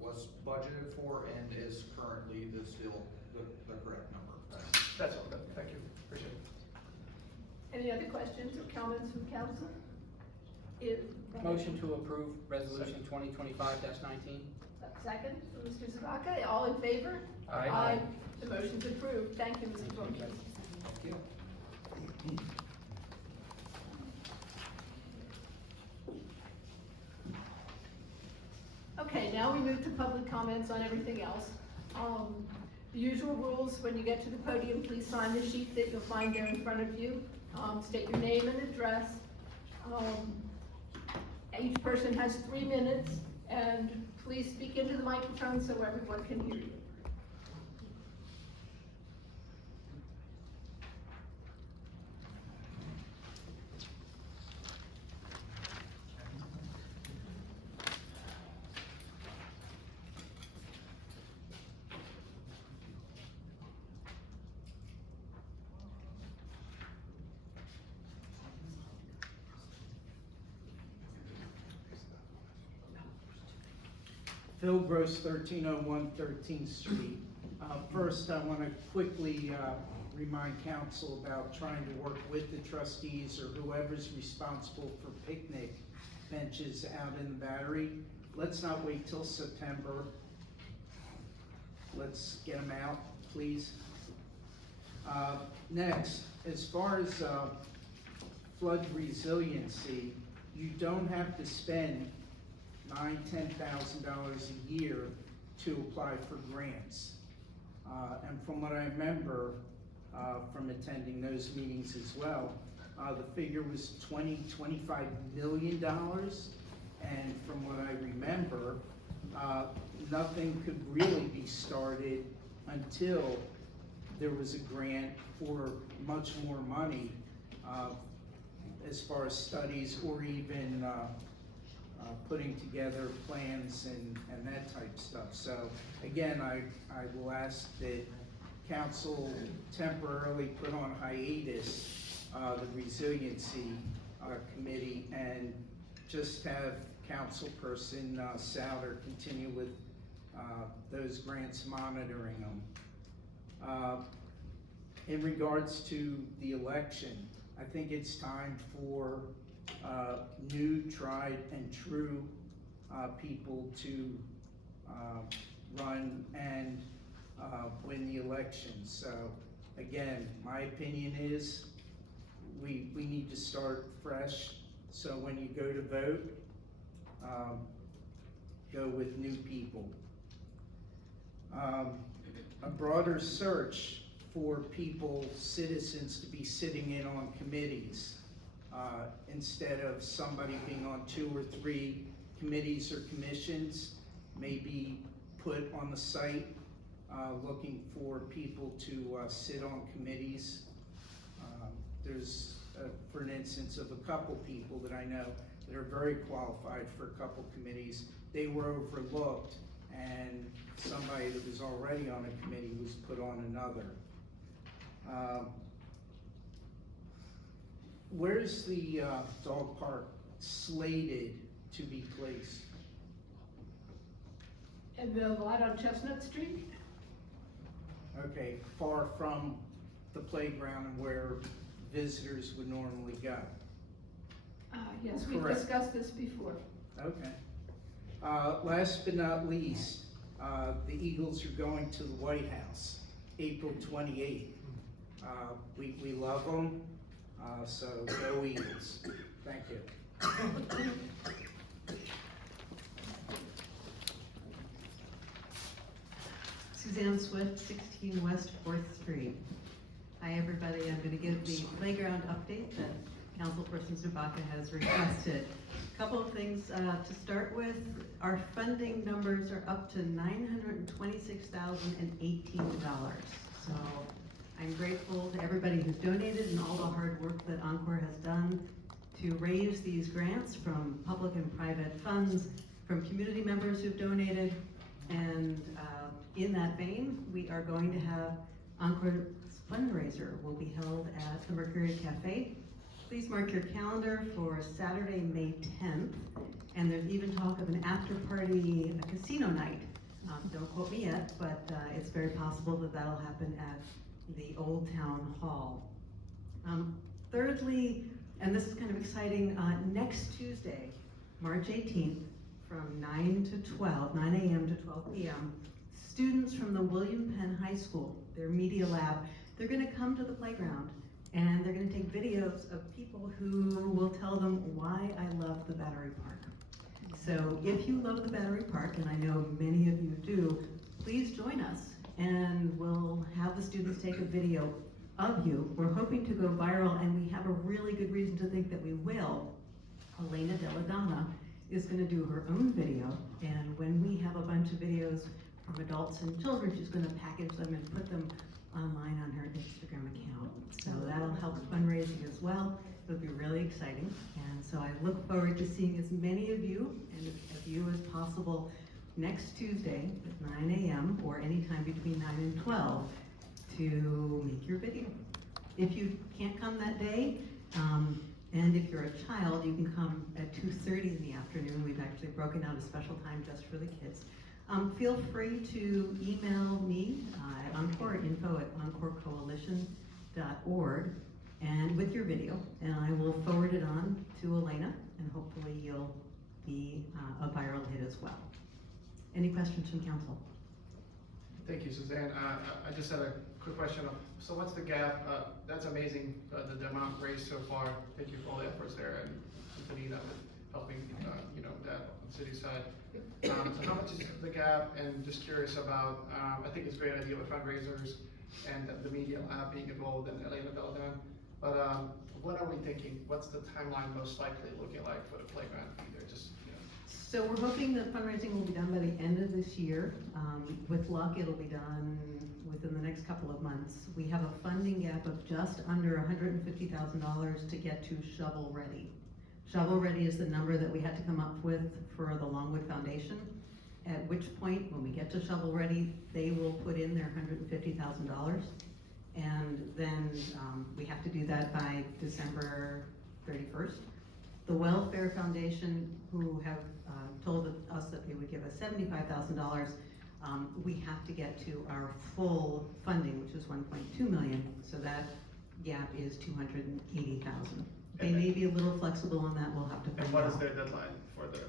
was budgeted for and is currently still the correct number. That's all good. Thank you. Appreciate it. Any other questions or comments from council? Motion to approve resolution 2025-19. Second, from Mr. Zabaka, all in favor? Aye. The motion's approved. Thank you, Mr. Blomquist. Thank you. Okay, now we move to public comments on everything else. The usual rules, when you get to the podium, please sign the sheet that you'll find there in front of you. State your name and address. Each person has 3 minutes, and please speak into the microphone so everyone can hear you. Phil Gross, 1301 13th Street. First, I want to quickly remind council about trying to work with the trustees or whoever's responsible for picnic benches out in the Battery. Let's not wait till September. Let's get them out, please. Next, as far as flood resiliency, you don't have to spend $9,000–$10,000 a year to apply for grants. And from what I remember from attending those meetings as well, the figure was $20–$25 million. And from what I remember, nothing could really be started until there was a grant for much more money as far as studies or even putting together plans and that type of stuff. So again, I will ask that council temporarily put on hiatus the resiliency committee and just have councilperson Souter continue with those grants, monitoring them. In regards to the election, I think it's time for new, tried and true people to run and win the election. So again, my opinion is we need to start fresh. So when you go to vote, go with new people. A broader search for people, citizens, to be sitting in on committees instead of somebody being on 2 or 3 committees or commissions, maybe put on the site looking for people to sit on committees. There's, for an instance, of a couple people that I know that are very qualified for a couple committees. They were overlooked, and somebody that was already on a committee was put on another. Where's the dog park slated to be placed? And the lot on Chestnut Street? Okay, far from the playground and where visitors would normally go. Yes, we've Correct. discussed this before. Okay. Last but not least, the Eagles are going to the White House, April 28th. We love them, so go Eagles. Thank you. Suzanne Swift, 16 West 4th Street. Hi, everybody. I'm going to give the playground update that Councilperson Zubaka has requested. A couple of things to start with. Our funding numbers are up to $926,018. So I'm grateful to everybody who's donated and all the hard work that Encore has done to raise these grants from public and private funds, from community members who've donated, and in that vein, we are going to have Encore's fundraiser will be held at the Mercury Cafe. Please mark your calendar for Saturday, May 10th, and there's even talk of an after-party, a casino night. Don't quote me yet, but it's very possible that that'll happen at the Old Town Hall. Thirdly, and this is kind of exciting, next Tuesday, March 18th, from 9 a.m. to 12 p.m., students from the William Penn High School, their media lab, they're gonna come to the playground and they're gonna take videos of people who will tell them why I love the Battery Park. So if you love the Battery Park, and I know many of you do, please join us and we'll have the students take a video of you. We're hoping to go viral, and we have a really good reason to think that we will. Elena Deladonna is gonna do her own video, and when we have a bunch of videos from adults and children, she's gonna package them and put them online on her Instagram account. So that'll help fundraising as well. It'll be really exciting. And so I look forward to seeing as many of you, and as you as possible, next Tuesday at 9 a.m. or anytime between 9 and 12 to make your video. If you can't come that day, and if you're a child, you can come at 2:30 in the afternoon. We've actually broken out a special time just for the kids. Feel free to email me at encoreinfo@encorecoalition.org and with your video, and I will forward it on to Elena, and hopefully you'll be a viral hit as well. Any questions from council? Thank you, Suzanne. I just had a quick question. So what's the gap? That's amazing, the amount raised so far. Thank you for all the efforts there, and Antonina with helping, that on the city side. So how much is the gap? And just curious about, I think it's a great idea with fundraisers and the media lab being involved and Elena Beldan. But what are we thinking? What's the timeline most likely looking like for the playground fee there? So we're hoping that fundraising will be done by the end of this year. With luck, it'll be done within the next couple of months. We have a funding gap of just under $150,000 to get to shovel ready. Shovel ready is the number that we had to come up with for the Longwood Foundation, at which point, when we get to shovel ready, they will put in their $150,000. And then we have to do that by December 31st. The Welfare Foundation, who have told us that they would give us $75,000, we have to get to our full funding, which is $1.2 million, so that gap is $280,000. They may be a little flexible on that, we'll have to find out. And what is their deadline for the?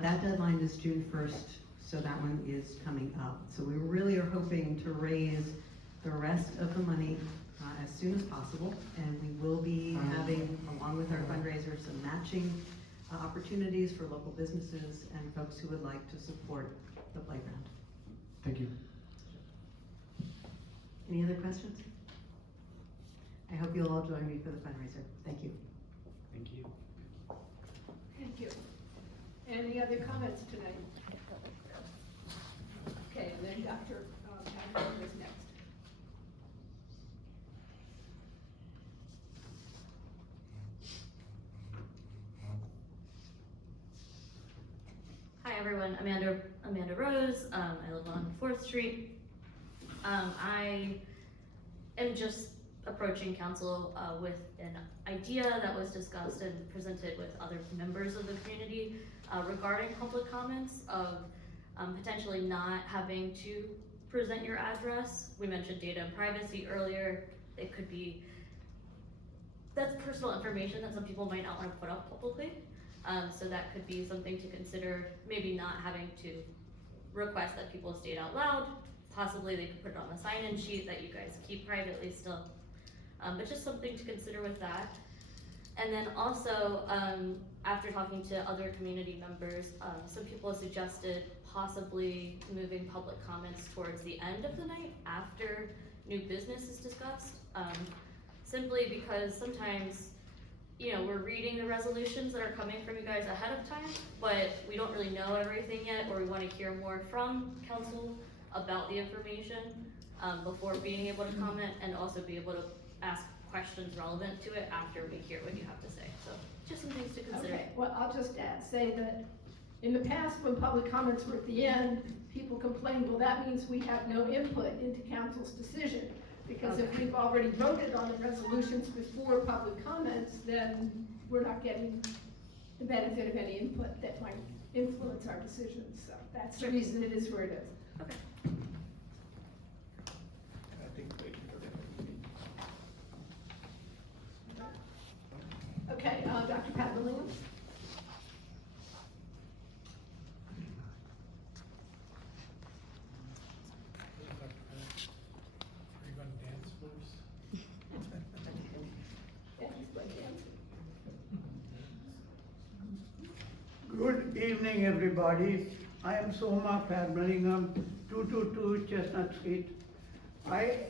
That deadline is June 1st, so that one is coming up. So we really are hoping to raise the rest of the money as soon as possible, and we will be having, along with our fundraisers, some matching opportunities for local businesses and folks who would like to support the playground. Thank you. Any other questions? I hope you'll all join me for the fundraiser. Thank you. Thank you. Thank you. Any other comments tonight? Okay, and then Dr. Padman is next. Hi everyone, Amanda Rose. I live on 4th Street. I am just approaching council with an idea that was discussed and presented with other members of the community regarding public comments of potentially not having to present your address. We mentioned data and privacy earlier. It could be, that's personal information that some people might not want to put up publicly. So that could be something to consider, maybe not having to request that people state out loud. Possibly they could put it on a sign-in sheet that you guys keep privately still. But just something to consider with that. And then also, after talking to other community members, some people have suggested possibly moving public comments towards the end of the night after new business is discussed. Simply because sometimes, we're reading the resolutions that are coming from you guys ahead of time, but we don't really know everything yet, or we want to hear more from council about the information before being able to comment, and also be able to ask questions relevant to it after we hear what you have to say. So just some things to consider. Okay, well, I'll just say that in the past, when public comments were at the end, people complained, well, that means we have no input into council's decision. Because if we've already voted on the resolutions before public comments, then we're not getting the benefit of any input that might influence our decisions. So that's the reason it is where it is. Okay. I think Okay, Dr. Pat Williams. Good evening, everybody. I am Soma Padmanningham, 222 Chestnut Street. I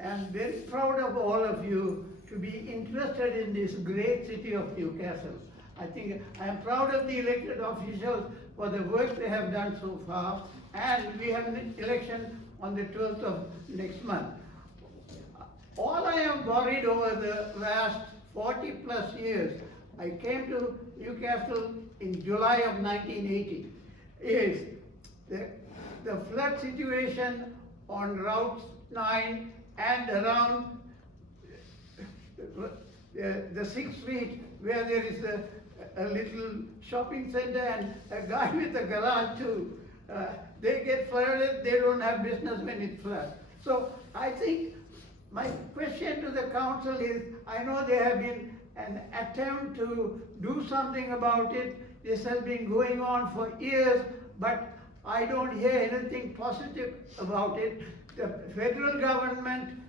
am very proud of all of you to be interested in this great city of Newcastle. I think I am proud of the elected officials for the work they have done so far, and we have an election on the 12th of next month. All I am worried over the last 40 plus years, I came to Newcastle in July of 1980, is the flood situation on Route 9 and around the 6th Street, where there is a little shopping center and a guy with a garage too. They get flooded, they don't have business when it floods. So I think my question to the council is, I know there have been an attempt to do something about it. This has been going on for years, but I don't hear anything positive about it. The federal government,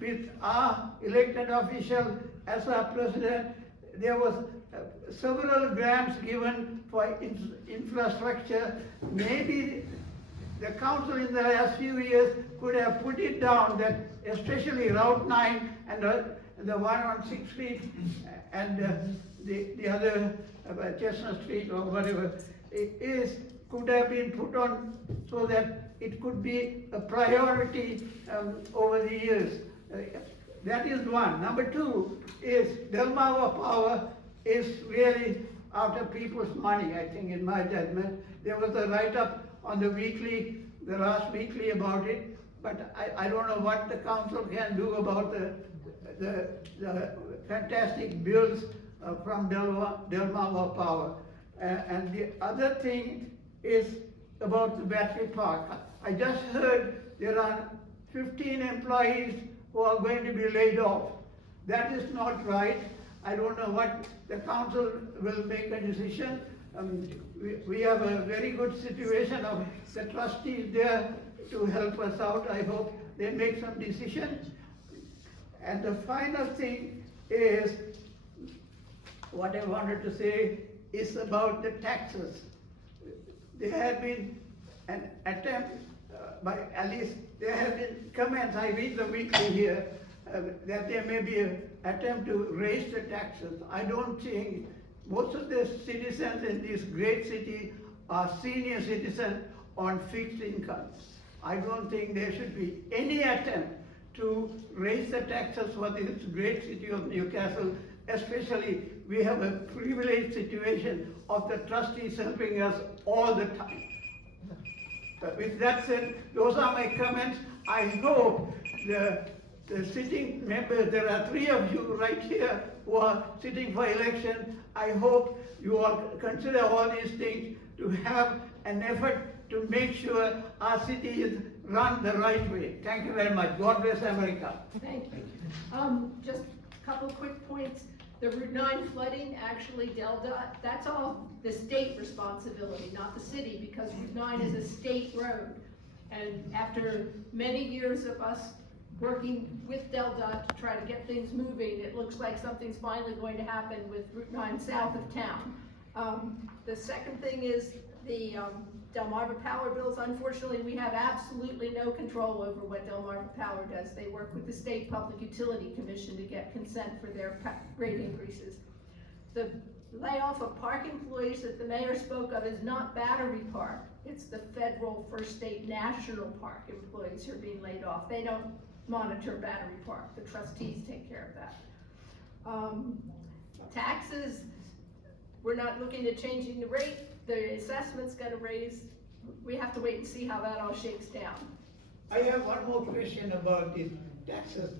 with our elected official as our president, there was several grants given for infrastructure. Maybe the council in the last few years could have put it down that especially Route 9 and the one on 6th Street and the other Chestnut Street or whatever could have been put on so that it could be a priority over the years. That is one. Number two is Delmarva Power is really out of people's money, I think, in my judgment. There was a write-up on the last weekly about it, but I don't know what the council can do about the fantastic bills from Delmarva Power. And the other thing is about the battery park. I just heard there are 15 employees who are going to be laid off. That is not right. I don't know what the council will make a decision. We have a very good situation of the trustees there to help us out. I hope they make some decisions. And the final thing is, what I wanted to say is about the taxes. There have been an attempt by at least there have been comments, I read the weekly here, that there may be an attempt to raise the taxes. I don't think most of the citizens in this great city are senior citizens on fixed incomes. I don't think there should be any attempt to raise the taxes for this great city of Newcastle. Especially, we have a privileged situation of the trustees helping us all the time. With that said, those are my comments. I hope the sitting members, there are 3 of you right here who are sitting for election. I hope you all consider all these things to have an effort to make sure our city is run the right way. Thank you very much. God bless America. Thank you. Just a couple quick points. The Route 9 flooding, actually, that's all the state responsibility, not the city, because Route 9 is a state road. And after many years of us working with DelDOT to try to get things moving, it looks like something's finally going to happen with Route 9 south of town. The second thing is the Delmarva Power bills. Unfortunately, we have absolutely no control over what Delmarva Power does. They work with the State Public Utility Commission to get consent for their rate increases. The layoff of park employees that the mayor spoke of is not Battery Park. It's the federal First State National Park employees who are being laid off. They don't monitor Battery Park. The trustees take care of that. Taxes, we're not looking at changing the rate. The assessment's gonna raise. We have to wait and see how that all shakes down. I have one more question about the taxes.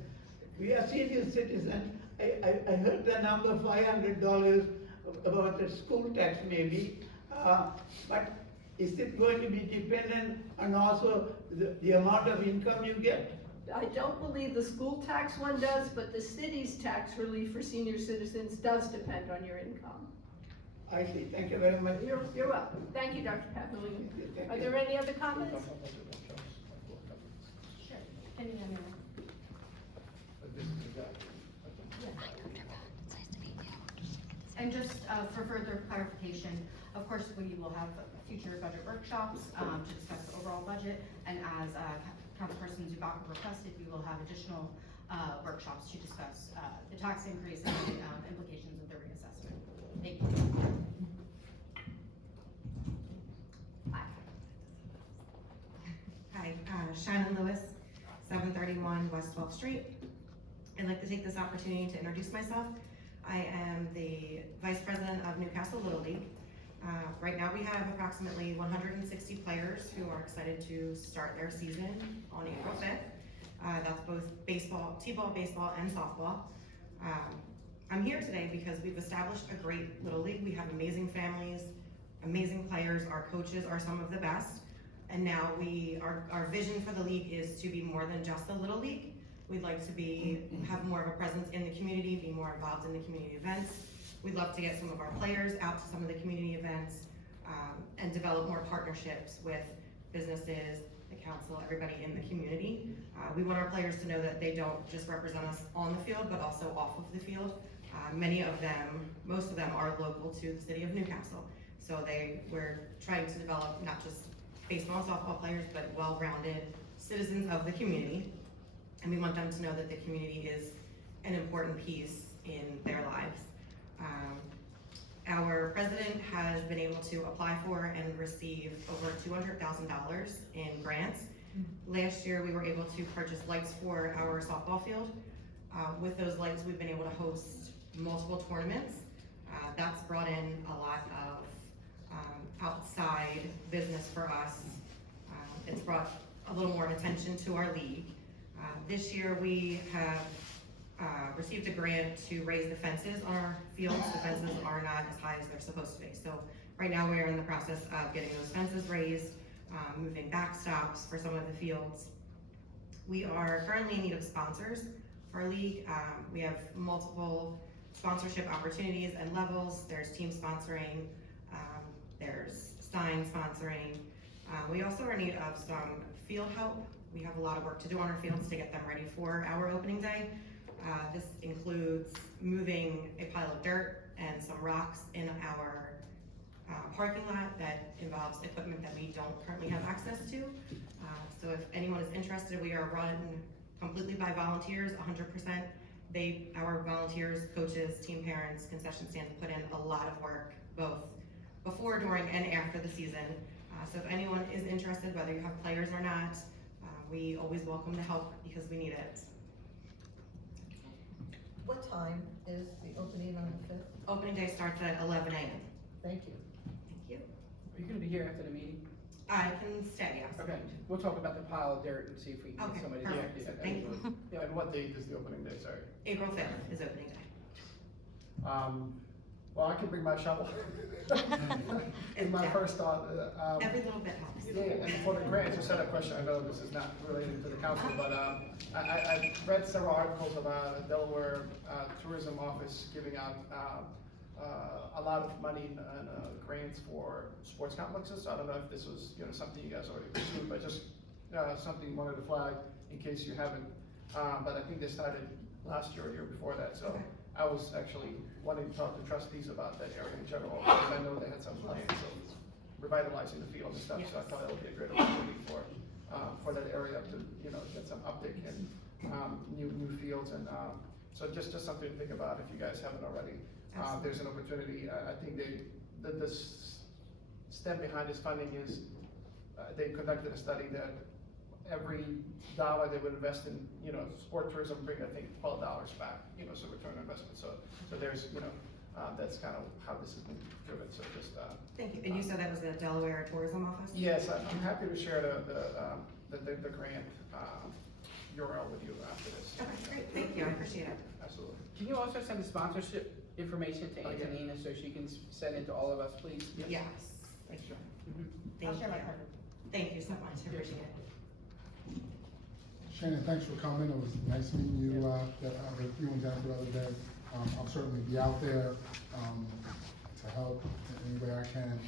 We are senior citizens. I heard the number $500 about the school tax maybe, but is it going to be dependent on also the amount of income you get? I don't believe the school tax one does, but the city's tax relief for senior citizens does depend on your income. I see. Thank you very much. You're welcome. Thank you, Dr. Pat Milligan. Are there any other comments? Sure. Can you hear me? And just for further clarification, of course, we will have future budget workshops to discuss the overall budget, and as Councilperson Zubaka requested, we will have additional workshops to discuss the tax increase and the implications of the reassessment. Thank you. Hi, Shannon Lewis, 731 West 12th Street. I'd like to take this opportunity to introduce myself. I am the Vice President of Newcastle Little League. Right now we have approximately 160 players who are excited to start their season on April 5th. That's both baseball, t-ball, baseball, and softball. I'm here today because we've established a great Little League. We have amazing families amazing players. Our coaches are some of the best. And now our vision for the league is to be more than just a little league. We'd like to have more of a presence in the community, be more involved in the community events. We'd love to get some of our players out to some of the community events, and develop more partnerships with businesses, the council, everybody in the community. We want our players to know that they don't just represent us on the field, but also off of the field. Most of them are local to the city of Newcastle. So we're trying to develop not just baseball and softball players, but well-rounded citizens of the community. And we want them to know that the community is an important piece in their lives. Our president has been able to apply for and receive over $200,000 in grants. Last year, we were able to purchase lights for our softball field. With those lights, we've been able to host multiple tournaments. That's brought in a lot of outside business for us. It's brought a little more attention to our league. This year, we have received a grant to raise the fences on our fields. The fences are not as high as they're supposed to be. So right now we are in the process of getting those fences raised, moving backstops for some of the fields. We are currently in need of sponsors for our league. We have multiple sponsorship opportunities and levels. There's team sponsoring, there's sign sponsoring. We also are in need of some field help. We have a lot of work to do on our fields to get them ready for our opening day. This includes moving a pile of dirt and some rocks in our parking lot that involves equipment that we don't currently have access to. So if anyone is interested, we are run completely by volunteers, 100%. Our volunteers, coaches, team parents, concession stands put in a lot of work, both before, during, and after the season. So if anyone is interested, whether you have players or not, we always welcome to help because we need it. What time is the opening on the 5th? Opening day starts at 11 a.m. Thank you. Thank you. Are you gonna be here after the meeting? I can stay, yes. Okay, we'll talk about the pile of dirt and see if we can Okay, get somebody perfect. to. Thank you. Yeah, and what date is the opening day, sorry? April 5th is opening day. Well, I can bring my shovel. It's my first thought. Every little bit helps. Yeah, and for the grants, you said a question, I know this is not related to the council, but I read several articles about the Delaware Tourism Office giving out a lot of money and grants for sports complexes. I don't know if this was something you guys already pursued, but just something you wanted to flag in case you haven't. But I think they started last year or year before that, so I was actually wanting to talk to trustees about that area in general, because I know they had some plans of revitalizing the field and stuff, so I thought it would be a great opportunity for that area to, get some uptick in, new fields, and, so just something to think about if you guys haven't already. There's an opportunity, I think the step behind this funding is, they conducted a study that every dollar they would invest in, sport tourism bring, I think, $12 back, so return on investment. So there's, that's kind of how this has been driven, so just. Thank you. And you said that was the Delaware Tourism Office? Yes, I'm happy to share the grant URL with you after this. Okay, great. Thank you. I appreciate it. Absolutely. Can you also send the sponsorship information to Antonina so she can send it to all of us, please? Yes. Thank you. Thank you. Thank you so much. I appreciate it. Shannon, thanks for coming. It was nice meeting you, the few ones after the other day. I'll certainly be out there, to help in any way I can.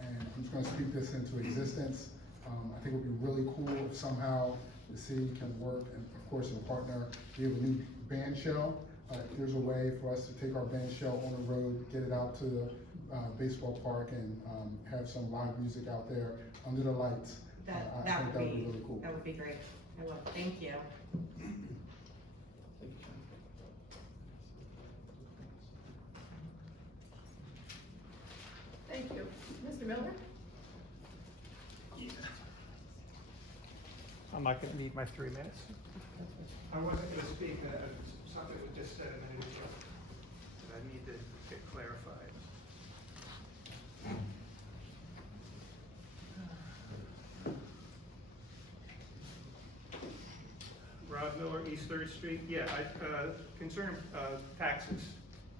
And I'm just gonna speak this into existence. I think it would be really cool if somehow the city can work and of course in partner. We have a new band shell. If there's a way for us to take our band shell on the road, get it out to the baseball park and have some live music out there under the lights. I think that would be really cool. That would be great. I will. Thank you. Thank you. Mr. Miller? I'm not gonna need my 3 minutes. I wasn't gonna speak, something was just said a minute ago that I need to get clarified. Rob Miller, East 3rd Street. Yeah, concern taxes.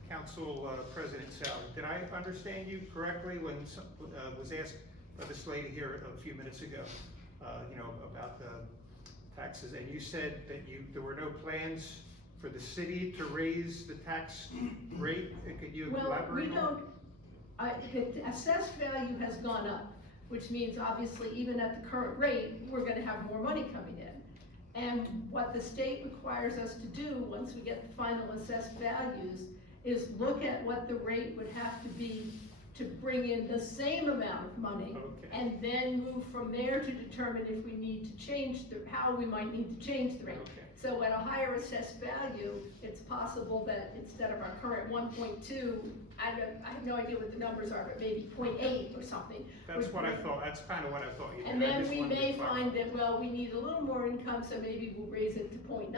Council President Sally, did I understand you correctly when was asked by this lady here a few minutes ago, about the taxes, and you said that there were no plans for the city to raise the tax rate? Could you elaborate? Well, the assessed value has gone up, which means obviously even at the current rate, we're gonna have more money coming in. And what the state requires us to do, once we get the final assessed values, is look at what the rate would have to be to bring in the same amount of money. Okay. And then move from there to determine if we need to change how we might need to change the rate. Okay. So at a higher assessed value, it's possible that instead of our current 1.2, I have no idea what the numbers are, but maybe 0.8 or something. That's what I thought, that's kind of what I thought you did. And I then just we wanted to may clarify. find that, well, we need a little more income, so maybe we'll raise it to 0.9,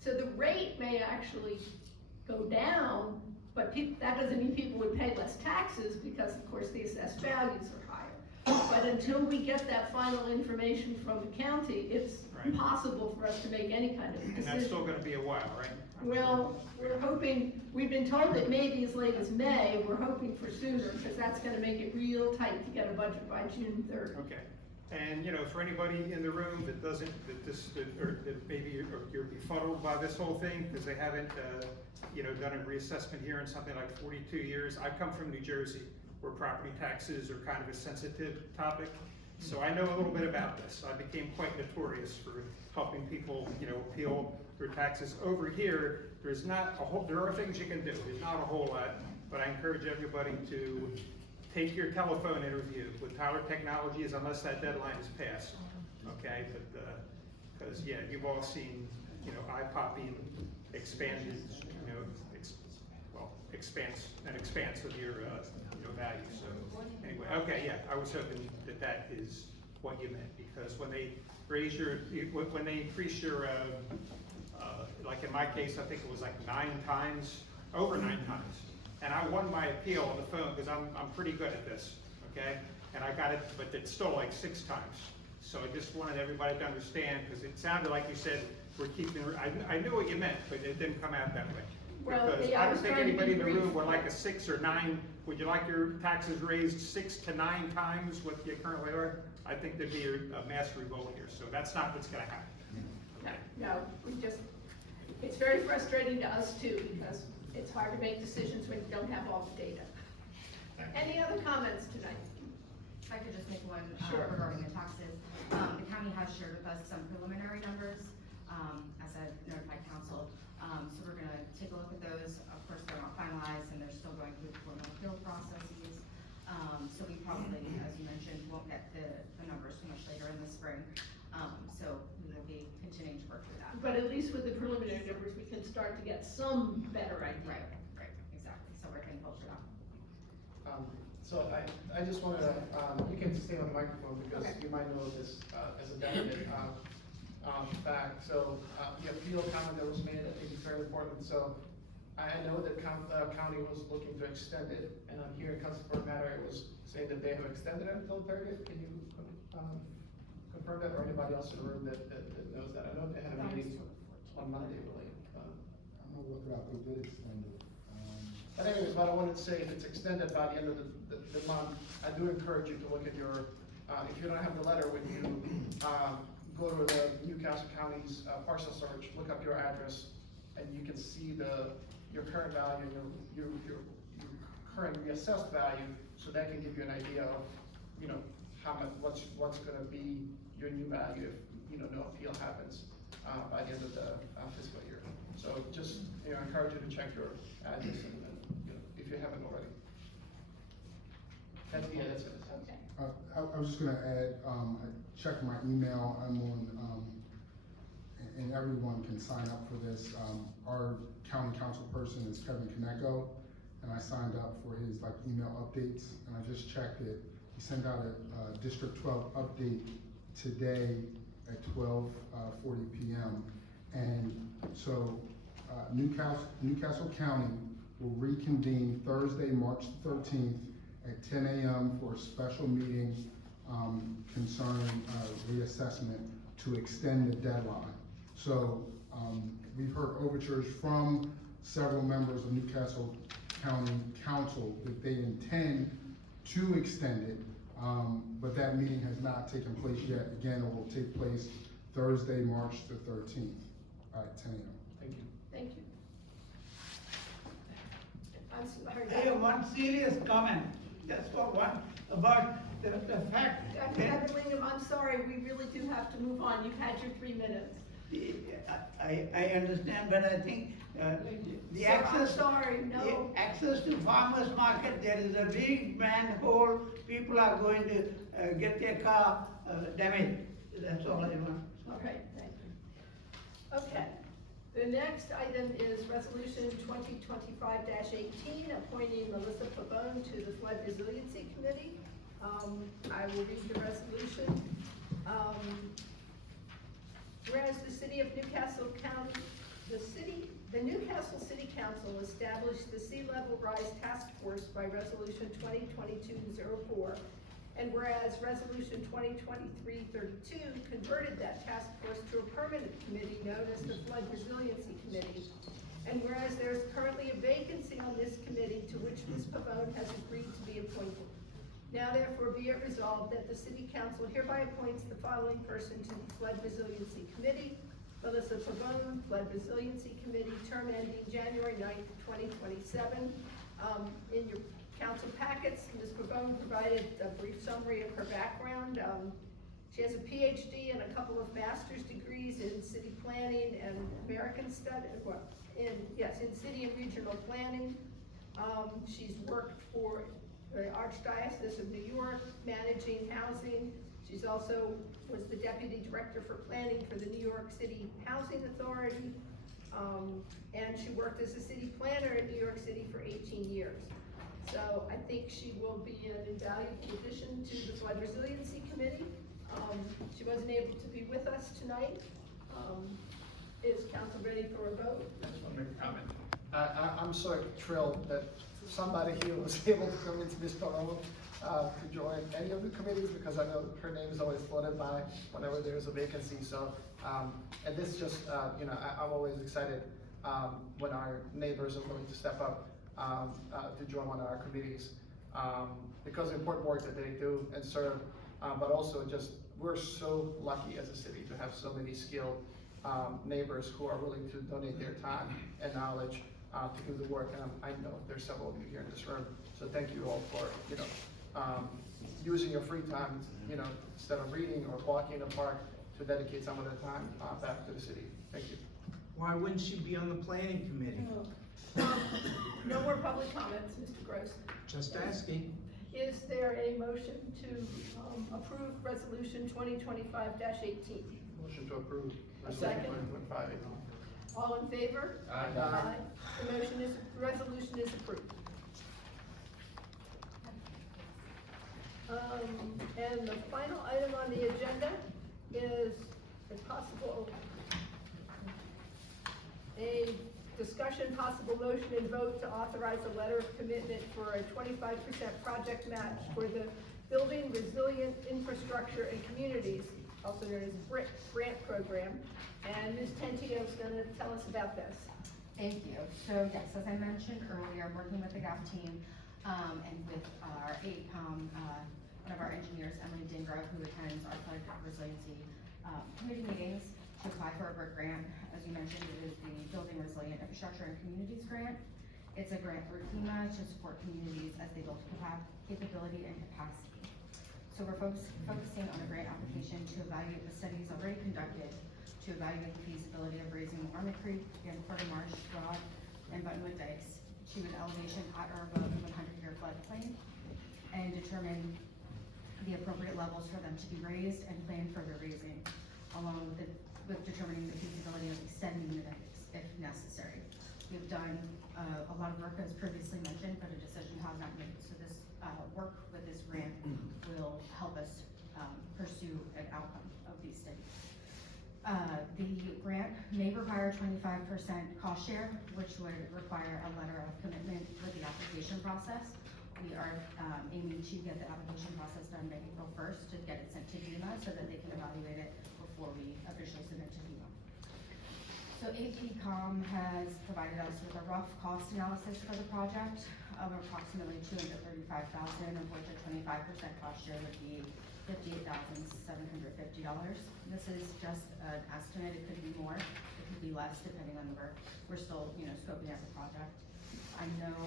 so the rate may actually go down, but that doesn't mean people would pay less taxes, because of course the assessed values are higher. But until we get that final information from the county, it's Right. impossible for us to make any kind of And decision. that's still gonna be a while, right? Well, we're hoping, we've been told that maybe as late as May, we're hoping for sooner, because that's gonna make it real tight to get a budget by June 3rd. Okay. And, for anybody in the room that doesn't, that maybe you're befuddled by this whole thing, because they haven't, done a reassessment here in something like 42 years. I come from New Jersey, where property taxes are kind of a sensitive topic. So I know a little bit about this. I became quite notorious for helping people, appeal their taxes. Over here, there are things you can do. There's not a whole lot, but I encourage everybody to take your telephone interview with Tyler Technologies unless that deadline is passed, okay? But, because, you've all seen, eye-popping expanded, expanse of your, value, so, anyway, okay, I was hoping that is what you meant, because when they raise when they increase your, like in my case, I think it was like over 9 times, and I won my appeal on the phone, because I'm pretty good at this, okay? And I got it, but it's still like 6 times. So I just wanted everybody to understand, because it sounded like you said, we're keeping, I knew what you meant, but it didn't come out that way. Well, Because yeah, I I don't was think trying to anybody in be the room brief. would like a 6 or 9, would you like your taxes raised 6 to 9 times what you currently are? I think there'd be a mass revolt here, so that's not what's gonna happen. No, it's very frustrating to us too, because it's hard to make decisions when you don't have all the data. Any other comments tonight? If I could just make one Sure. regarding the taxes. The county has shared with us some preliminary numbers, as I've notified council. So we're gonna take a look at those. Of course, they're not finalized and they're still going through the formal appeal processes. So we probably, as you mentioned, won't get the numbers too much later in the spring. So we will be continuing to work through that. But at least with the preliminary numbers, we can start to get some better idea. Right, exactly. So we're thankful for that. So I just wanted to, you can stay on the microphone because you might know this as a definite fact. So the appeal comment that was made, I think is very important. So I know that county was looking to extend it, and I'm here in Council Court Matter, it was saying that they have extended it until 30th. Can you confirm that, or anybody else in the room that knows that? I know they had a meeting on Monday, I believe. I'm gonna look it up, we did extend it. But anyways, what I wanted to say, if it's extended by the end of the month, I do encourage you to look at your, if you don't have the letter with you, go to the Newcastle County's parcel search, look up your address, and you can see your current value and your current reassessed value, so that can give you an idea of, how much, what's gonna be your new value if, no appeal happens by the end of the fiscal year. So just, I encourage you to check your address and if you haven't already. That's it. Okay. I was just gonna add, I checked my email, I'm on, and everyone can sign up for this. Our county council person is Kevin Kaneko, and I signed up for his email updates, and I just checked it. He sent out a District 12 update today at 12:40 p.m. And so Newcastle County will reconvene Thursday, March 13th at 10 a.m. for a special meeting concerning reassessment to extend the deadline. So we've heard overtures from several members of Newcastle County Council that they intend to extend it, but that meeting has not taken place yet. Again, it will take place Thursday, March the 13th at 10 a.m. Thank you. Thank you. I'm sorry. Hey, one serious comment, just for one, about the fact. Dr. Everlingham, I'm sorry, we really do have to move on. You've had your 3 minutes. I understand, but I think the Sir, access. I'm sorry, no. The access to farmer's market, there is a big manhole, people are going to get their car damaged. That's all I want. All right, thank you. Okay, the next item is Resolution 2025-18, appointing Melissa Pabon to the Flood Resiliency Committee. I will read the resolution. Whereas the City of Newcastle County, the Newcastle City Council established the Sea Level Rise Task Force by Resolution 2022-04, and whereas Resolution 2023-32 converted that task force to a permanent committee known as the Flood Resiliency Committee, and whereas there is currently a vacancy on this committee to which Ms. Pavone has agreed to be appointed. Now therefore be it resolved that the City Council hereby appoints the following person to the Flood Resiliency Committee: Melissa Pavone, Flood Resiliency Committee, term ending January 9th, 2027. In your council packets, Ms. Pavone provided a brief summary of her background. She has a PhD and a couple of master's degrees in city planning and American study, in city and regional planning. She's worked for the Archdiocese of New York, managing housing. She's also was the Deputy Director for Planning for the New York City Housing Authority. And she worked as a city planner in New York City for 18 years. So I think she will be an invaluable addition to the Flood Resiliency Committee. She wasn't able to be with us tonight. Is council ready for a vote? I just want to make a comment. I'm so thrilled that somebody here was able to convince Ms. Paloma to join any of the committees, because I know her name is always floated by whenever there's a vacancy. So, and this just, I'm always excited when our neighbors are willing to step up to join one of our committees, because of the important work that they do and serve, but also just, we're so lucky as a city to have so many skilled neighbors who are willing to donate their time and knowledge to do the work. And I know there's several of you here in this room, so thank you all for, using your free time, instead of reading or walking in the park, to dedicate some of the time back to the city. Thank you. Why wouldn't she be on the planning committee? No more public comments, Mr. Gross. Just asking. Is there a motion to approve Resolution 2025-18? Motion to approve. A second. 2025. All in favor? Aye. The resolution is approved. And the final item on the agenda is a discussion, possible motion and vote to authorize a letter of commitment for a 25% project match for the Building Resilient Infrastructure and Communities, also known as BRIC grant program. And Ms. Tentio is going to tell us about this. Thank you. So yes, as I mentioned earlier, I'm working with the GAF team and with our APCOM, one of our engineers, Emily Dingra, who attends our flood resiliency committee meetings, to apply for a BRIC grant. As you mentioned, it is the Building Resilient Infrastructure and Communities grant. It's a grant through FEMA to support communities as they build capability and capacity. So we're focusing on a grant application to evaluate the studies already conducted to evaluate the feasibility of raising Army Creek and Porter Marsh, Broad, and Buttonwood dikes to an elevation at or above the 100-year floodplain, and determine the appropriate levels for them to be raised and plan further raising, along with determining the feasibility of extending the dikes if necessary. We've done a lot of work, as previously mentioned, but a decision has not been made. So this work with this grant will help us pursue an outcome of these studies. The grant may require 25% cost share, which would require a letter of commitment with the application process. We are aiming to get the application process done by April 1st to get it sent to FEMA so that they can evaluate it before we officially submit to FEMA. So APCom has provided us with a rough cost analysis for the project of approximately $235,000, of which a 25% cost share would be $58,750. This is just an estimate. It could be more, it could be less, depending on the work. We're still, scoping out the project. I know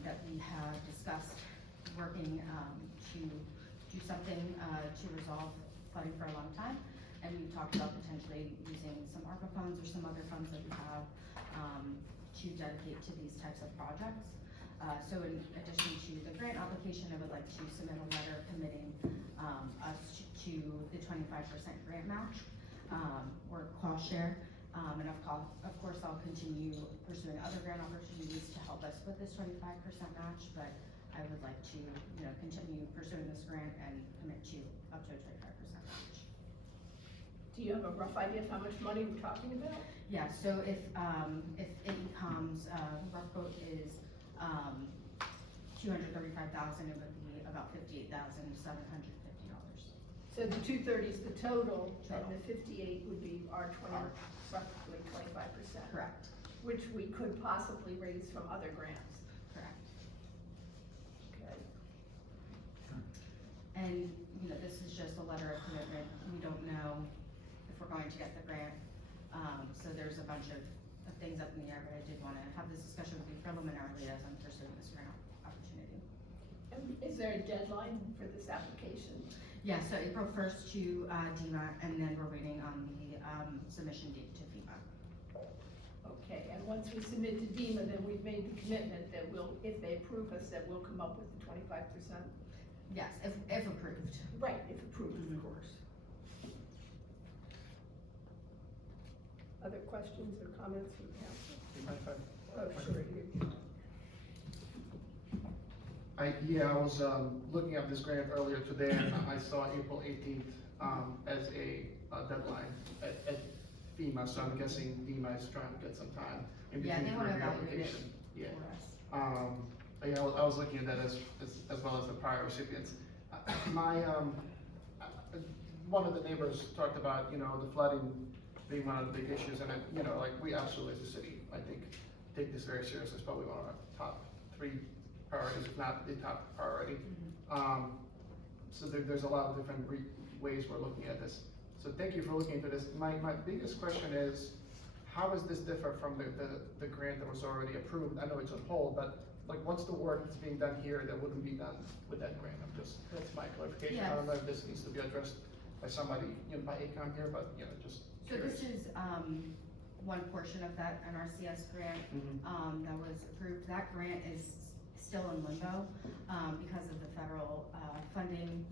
that we have discussed working to do something to resolve flooding for a long time. And we've talked about potentially using some ARPA funds or some other funds that we have to dedicate to these types of projects. So in addition to the grant application, I would like to submit a letter committing us to the 25% grant match or cost share. And of course, I'll continue pursuing other grant opportunities to help us with this 25% match, but I would like to, continue pursuing this grant and commit to up to a 25% match. Do you have a rough idea of how much money we're talking about? Yeah, so if AECom's rough quote is $235,000, it would be about $58,750. So the 230 is the total, and the 58 would be our roughly 25%. Correct. Which we could possibly raise from other grants. Correct. Okay. And, this is just a letter of commitment. We don't know if we're going to get the grant. So there's a bunch of things up in the air, but I did want to have this discussion with you preliminarily as I'm pursuing this grant opportunity. And is there a deadline for this application? Yeah, so April 1st to DEMA, and then we're waiting on the submission date to FEMA. Okay, and once we submit to DEMA, then we've made the commitment that if they approve us, that we'll come up with the 25%? Yes, if approved. Right, if approved, of course. Other questions or comments from council? Do you mind if I- Oh, sure. I was looking at this grant earlier today, and I saw April 18th as a deadline at FEMA, so I'm guessing FEMA is trying to get some time in Yeah, between they for want to the evaluate it application. Yeah. for us. Yeah, I was looking at that as well as the prior recipients. One of the neighbors talked about, the flooding being one of the big issues, and we absolutely as a city, I think, take this very seriously. It's probably one of our top 3 priorities, if not the top priority. So there's a lot of different ways we're looking at this. So thank you for looking into this. My biggest question is, how does this differ from the grant that was already approved? I know it's on hold, but what's the work that's being done here that wouldn't be done with that grant? That's my clarification. I don't know if this needs to be addressed by somebody, by AECom here, but, just So curious. this is one portion of that NRCS grant that was approved. That grant is still in limbo because of the federal funding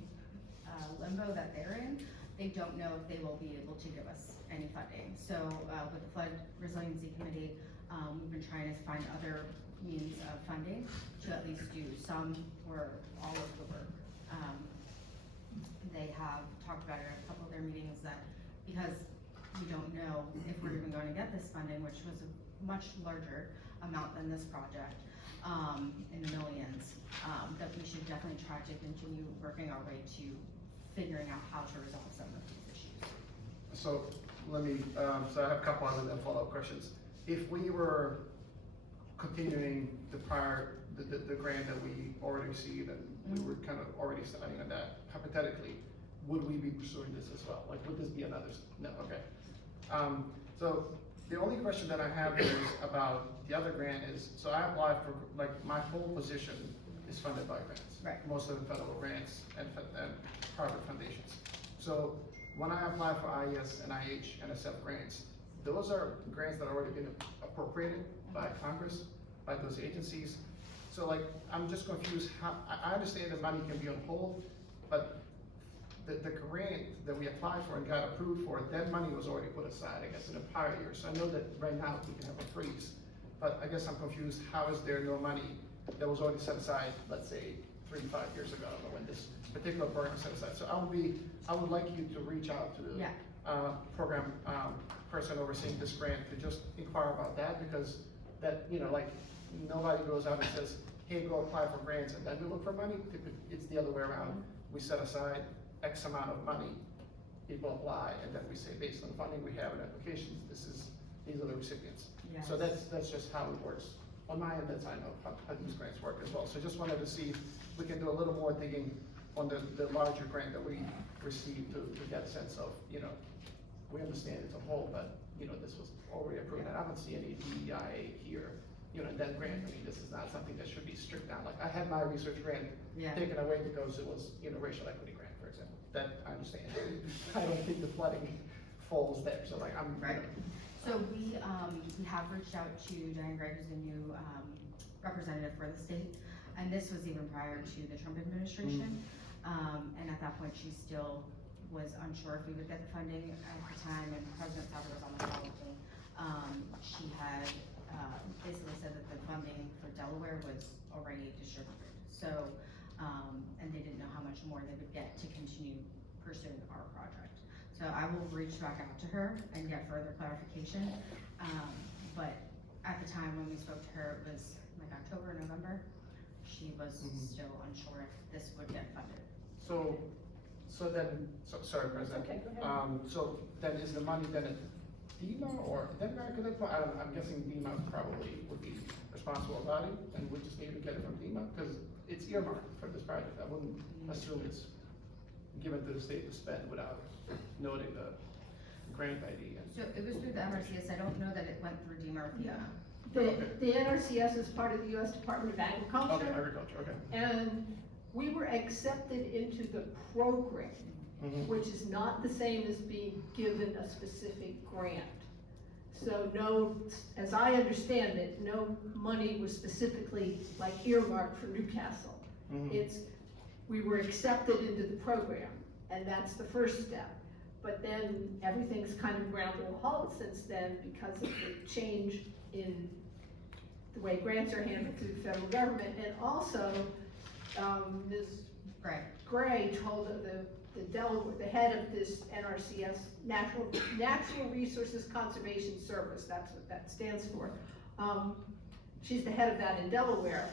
limbo that they're in. They don't know if they will be able to give us any funding. So with the Flood Resiliency Committee, we've been trying to find other means of funding to at least do some or all of the work. They have talked about it at a couple of their meetings that because we don't know if we're even going to get this funding, which was a much larger amount than this project, in the millions, that we should definitely try to continue working our way to figuring out how to resolve some of these issues. So let me, so I have a couple other than follow-up questions. If we were continuing the grant that we already received and we were kind of already studying on that, hypothetically, would we be pursuing this as well? Would this be another, no, okay. So the only question that I have is about the other grant is, so I applied for, my whole position is funded by grants. Right. Most of them federal grants and private foundations. So when I apply for IES, NIH, NSF grants, those are grants that are already been appropriated by Congress, by those agencies. So I'm just confused how, I understand the money can be on hold, but the grant that we applied for and got approved for, that money was already put aside, I guess, in a prior year. So I know that right now we can have a freeze, but I guess I'm confused, how is there no money that was already set aside, let's say, 3 to 5 years ago, I don't know when this particular program was set aside. So I would like you to reach out to the program person overseeing this grant to just inquire about that, because that, nobody goes out and says, hey, go apply for grants and then we look for money. It's the other way around. We set aside X amount of money, people apply, and then we say, based on the funding we have in applications, this is these are the recipients. Yes. So that's just how it works. On my end, that's how I know how these grants work as well. So just wanted to see if we can do a little more digging on the larger grant that we received to get a sense of, you know, we understand it's a whole, but, you know, this was already approved, and I don't see any DEI here, you know, in that grant. I mean, this is not something that should be stripped down. Like, I had my research grant Yeah. taken away because it was, you know, racial equity grant, for example. That, I understand. I don't think the flooding falls there, so like, I'm, Right. you know, So we have reached out to Diane Gregg, who's the new, representative for the state, and this was even prior to the Trump administration. And at that point, she still was unsure if we would get the funding at the time, and President Sauter was on the call with me. She had, basically said that the funding for Delaware was already distributed. So, and they didn't know how much more they would get to continue pursuing our project. So I will reach back out to her and get further clarification. But at the time when we spoke to her, it was like October, November. She was still unsure if this would get funded. Sorry, President. okay, go ahead. So then is the money then at DEMA or Denmark at that point? I'm guessing DEMA probably would be responsible about it, and we just need to get it from DEMA, because it's earmarked for this project. I wouldn't assume it's given to the state to spend without noting the grant ID. So it was through the MRCS. I don't know that it went through DEMA or FEMA. The NRCS is part of the US Department of Agriculture. Okay, agriculture, okay. And we were accepted into the program, which is not the same as being given a specific grant. So no, as I understand it, no money was specifically like earmarked for Newcastle. It's, we were accepted into the program, and that's the first step. But then everything's kind of ground to a halt since then because of the change in the way grants are handled through the federal government. And also, Ms. Gray told the head of this NRCS, Natural Resources Conservation Service, that's what that stands for. She's the head of that in Delaware.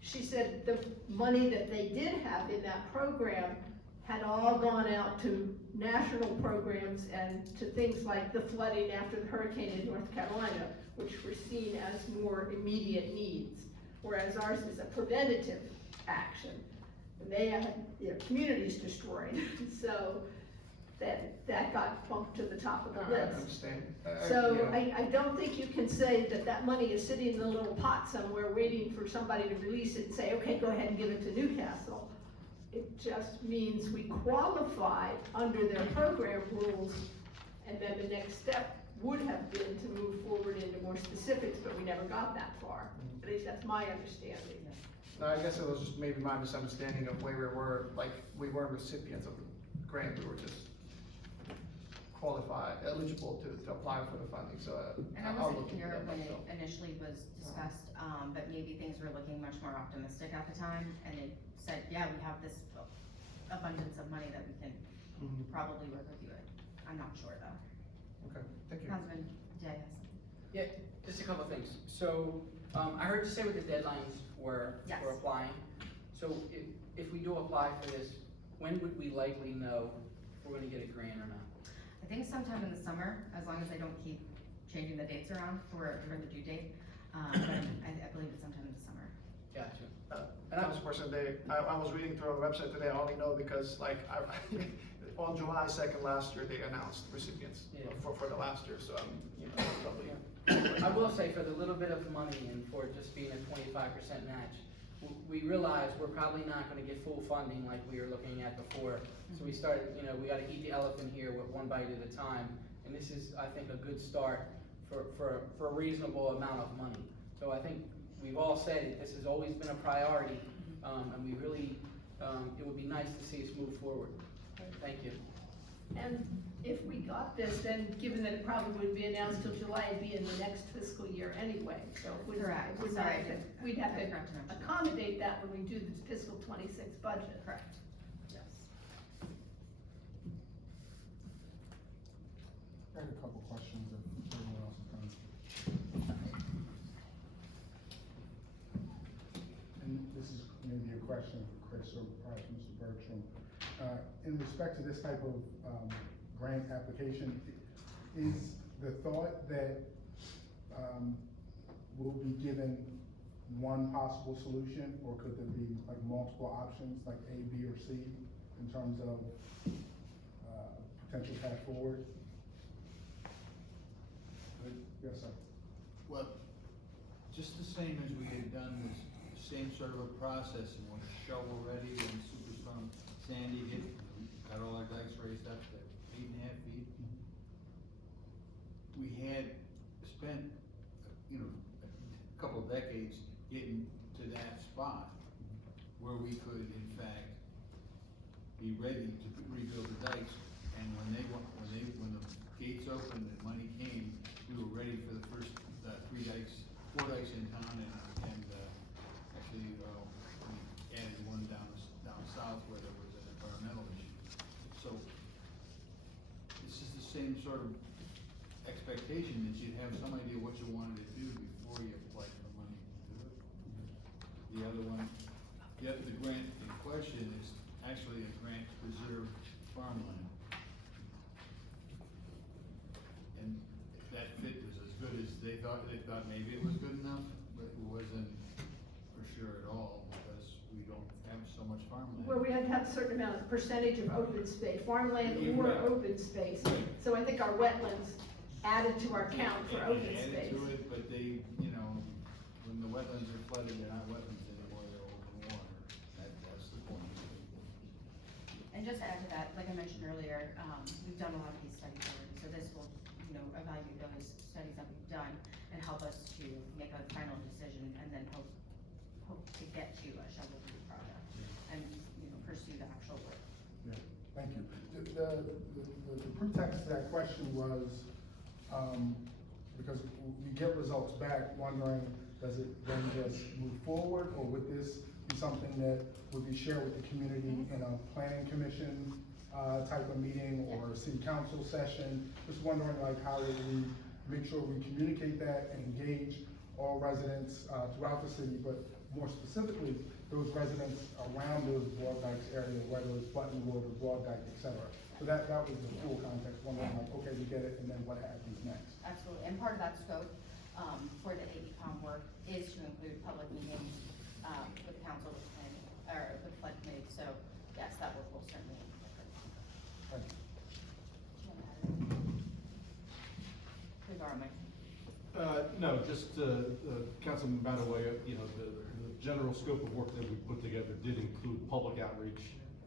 She said the money that they did have in that program had all gone out to national programs and to things like the flooding after the hurricane in North Carolina, which were seen as more immediate needs, whereas ours is a preventative action. And they had their communities destroyed, so that got bumped to the top of the list. I understand. So I don't think you can say that that money is sitting in a little pot somewhere waiting for somebody to release it and say, okay, go ahead and give it to Newcastle. It just means we qualify under their program rules, and then the next step would have been to move forward into more specifics, but we never got that far. At least that's my understanding. No, I guess it was just maybe my misunderstanding of where we were, like, we weren't recipients of the grant, we were just eligible to apply for the funding, so And I I'll wasn't look into here that when it myself. initially was discussed, but maybe things were looking much more optimistic at the time, and it said, yeah, we have this abundance of money that we can probably work with you with. I'm not sure though. Okay, thank you. Councilman Day has something. Yeah, just a couple of things. So, I heard you say what the deadlines were Yes. for applying. So if we do apply for this, when would we likely know if we're gonna get a grant or not? I think sometime in the summer, as long as they don't keep changing the dates around for the due date. But I believe it's sometime in the summer. Gotcha. Councilperson, I was reading through our website today, I only know because like, on July 2nd last year, they announced recipients for the last year, so you know, probably. I will say for the little bit of money and for just being a 25% match, we realize we're probably not gonna get full funding like we were looking at before. So we started, you know, we gotta eat the elephant here with one bite at a time. And this is, I think, a good start for a reasonable amount of money. So I think we've all said it, this has always been a priority. And we really, it would be nice to see us move forward. Thank you. And if we got this, then given that it probably wouldn't be announced till July, it'd be in the next fiscal year anyway, so it would, Correct. we'd Sorry, have to, we'd have to accommodate that when we do the fiscal 26 budget. Correct. Yes. I have a couple questions if anyone else is coming. And this is maybe a question for Chris or perhaps Mr. Bergstrom. In respect to this type of grant application, the thought that, we'll be given one possible solution, or could there be like multiple options, like A, B, or C, in terms of, potential path forward? Yes, sir. Well, just the same as we had done this, same sort of a process, and when shovel ready, when Superstorm Sandy hit, we got all our dikes raised up to 8.5 feet. We had spent, a couple of decades getting to that spot where we could, in fact, be ready to rebuild the dikes. And when the gates opened and money came, we were ready for the first 4 dikes in town, and actually, we added one down south where there was an environmental issue. So, this is the same sort of expectation, that you'd have some idea what you wanted to do before you applied for money to do it. The other one, the grant in question is actually a grant to preserve farmland. And that fit was as good as they thought maybe it was good enough, but it wasn't for sure at all, because we don't have so much farmland. Well, we had to have a certain amount of percentage of open space, farmland Yeah, or right. open space. So I think our wetlands added to our count for open They space. added to it, but they, when the wetlands are flooded, they're not wetlands anymore, they're open water. That's the point. And just to add to that, like I mentioned earlier, we've done a lot of these studies already, so this will, evaluate those studies that we've done and help us to make a final decision, and then hope to get to a shovel-ready project and, pursue the actual work. Yeah, thank you. The pretext to that question was, because we get results back, wondering, does it then just move forward, or would this be something that would be shared with the community in a planning commission type of meeting, or a city council session? Just wondering, like, how do we make sure we communicate that and engage all residents throughout the city, but more specifically, those residents around those broad dikes area, whether it's Button Wood or Broad Dyke, et cetera. So that was the full context, wondering, like, okay, we get it, and then what happens next? Absolutely, and part of that scope, for the AECom work is to include public meetings, with the council, with planning, or with flood committee, so yes, that work will certainly. Please, Mike. No, just, Councilman Mataway, the general scope of work that we put together did include public outreach,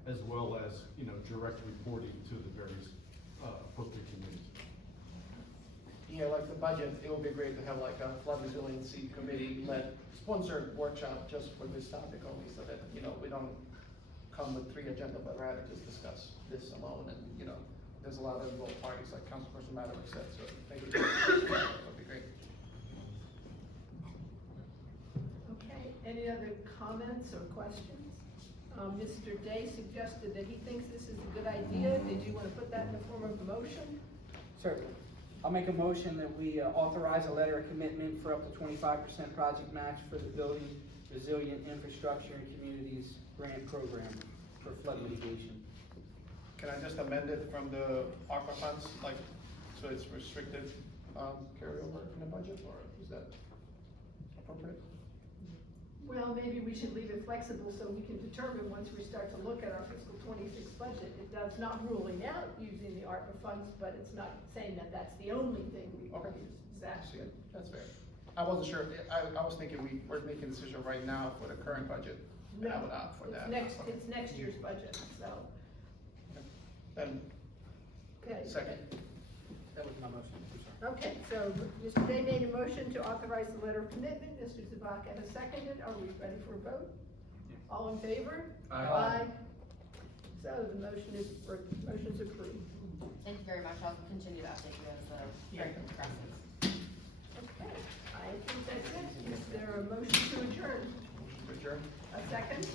as well as, direct reporting to the various, appropriate committees. Yeah, like the budget, it would be great to have like a flood resiliency committee-led sponsored workshop just for this topic only, so that, we don't come with 3 agenda, but rather just discuss this alone, and, there's a lot of involved parties, like Councilperson Maddox said, so thank you. That would be great. Okay, any other comments or questions? Mr. Day suggested that he thinks this is a good idea. Did you want to put that in the form of a motion? Certainly. I'll make a motion that we authorize a letter of commitment for up to 25% project match for the Building Resilient Infrastructure and Communities Grant Program for flood mitigation. Can I just amend it from the ARPA funds, like, so it's restricted, carryover in the budget, or is that appropriate? Well, maybe we should leave it flexible so we can determine once we start to look at our fiscal '26 budget. It does not ruling out using the ARPA funds, but it's not saying that that's the only thing we can use. Exactly. That's fair. I wasn't sure, I was thinking we're making a decision right now for the current budget. No, I would opt for that. it's next year's budget, so. Then, Okay. second. That was my motion, I'm sorry. Okay, so Mr. Day made a motion to authorize the letter of commitment. Mr. Zabaka has seconded. Are we ready for a vote? All in favor? Aye. So the motion's approved. Thank you very much, I'll continue to update you as the hearing progresses. Okay, I think that's it. Is there a motion to adjourn? Adjourn. A second?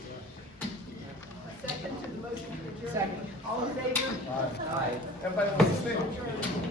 A second to the motion to adjourn? Second. All in favor? Aye. Everybody wants to stay? Adjourn.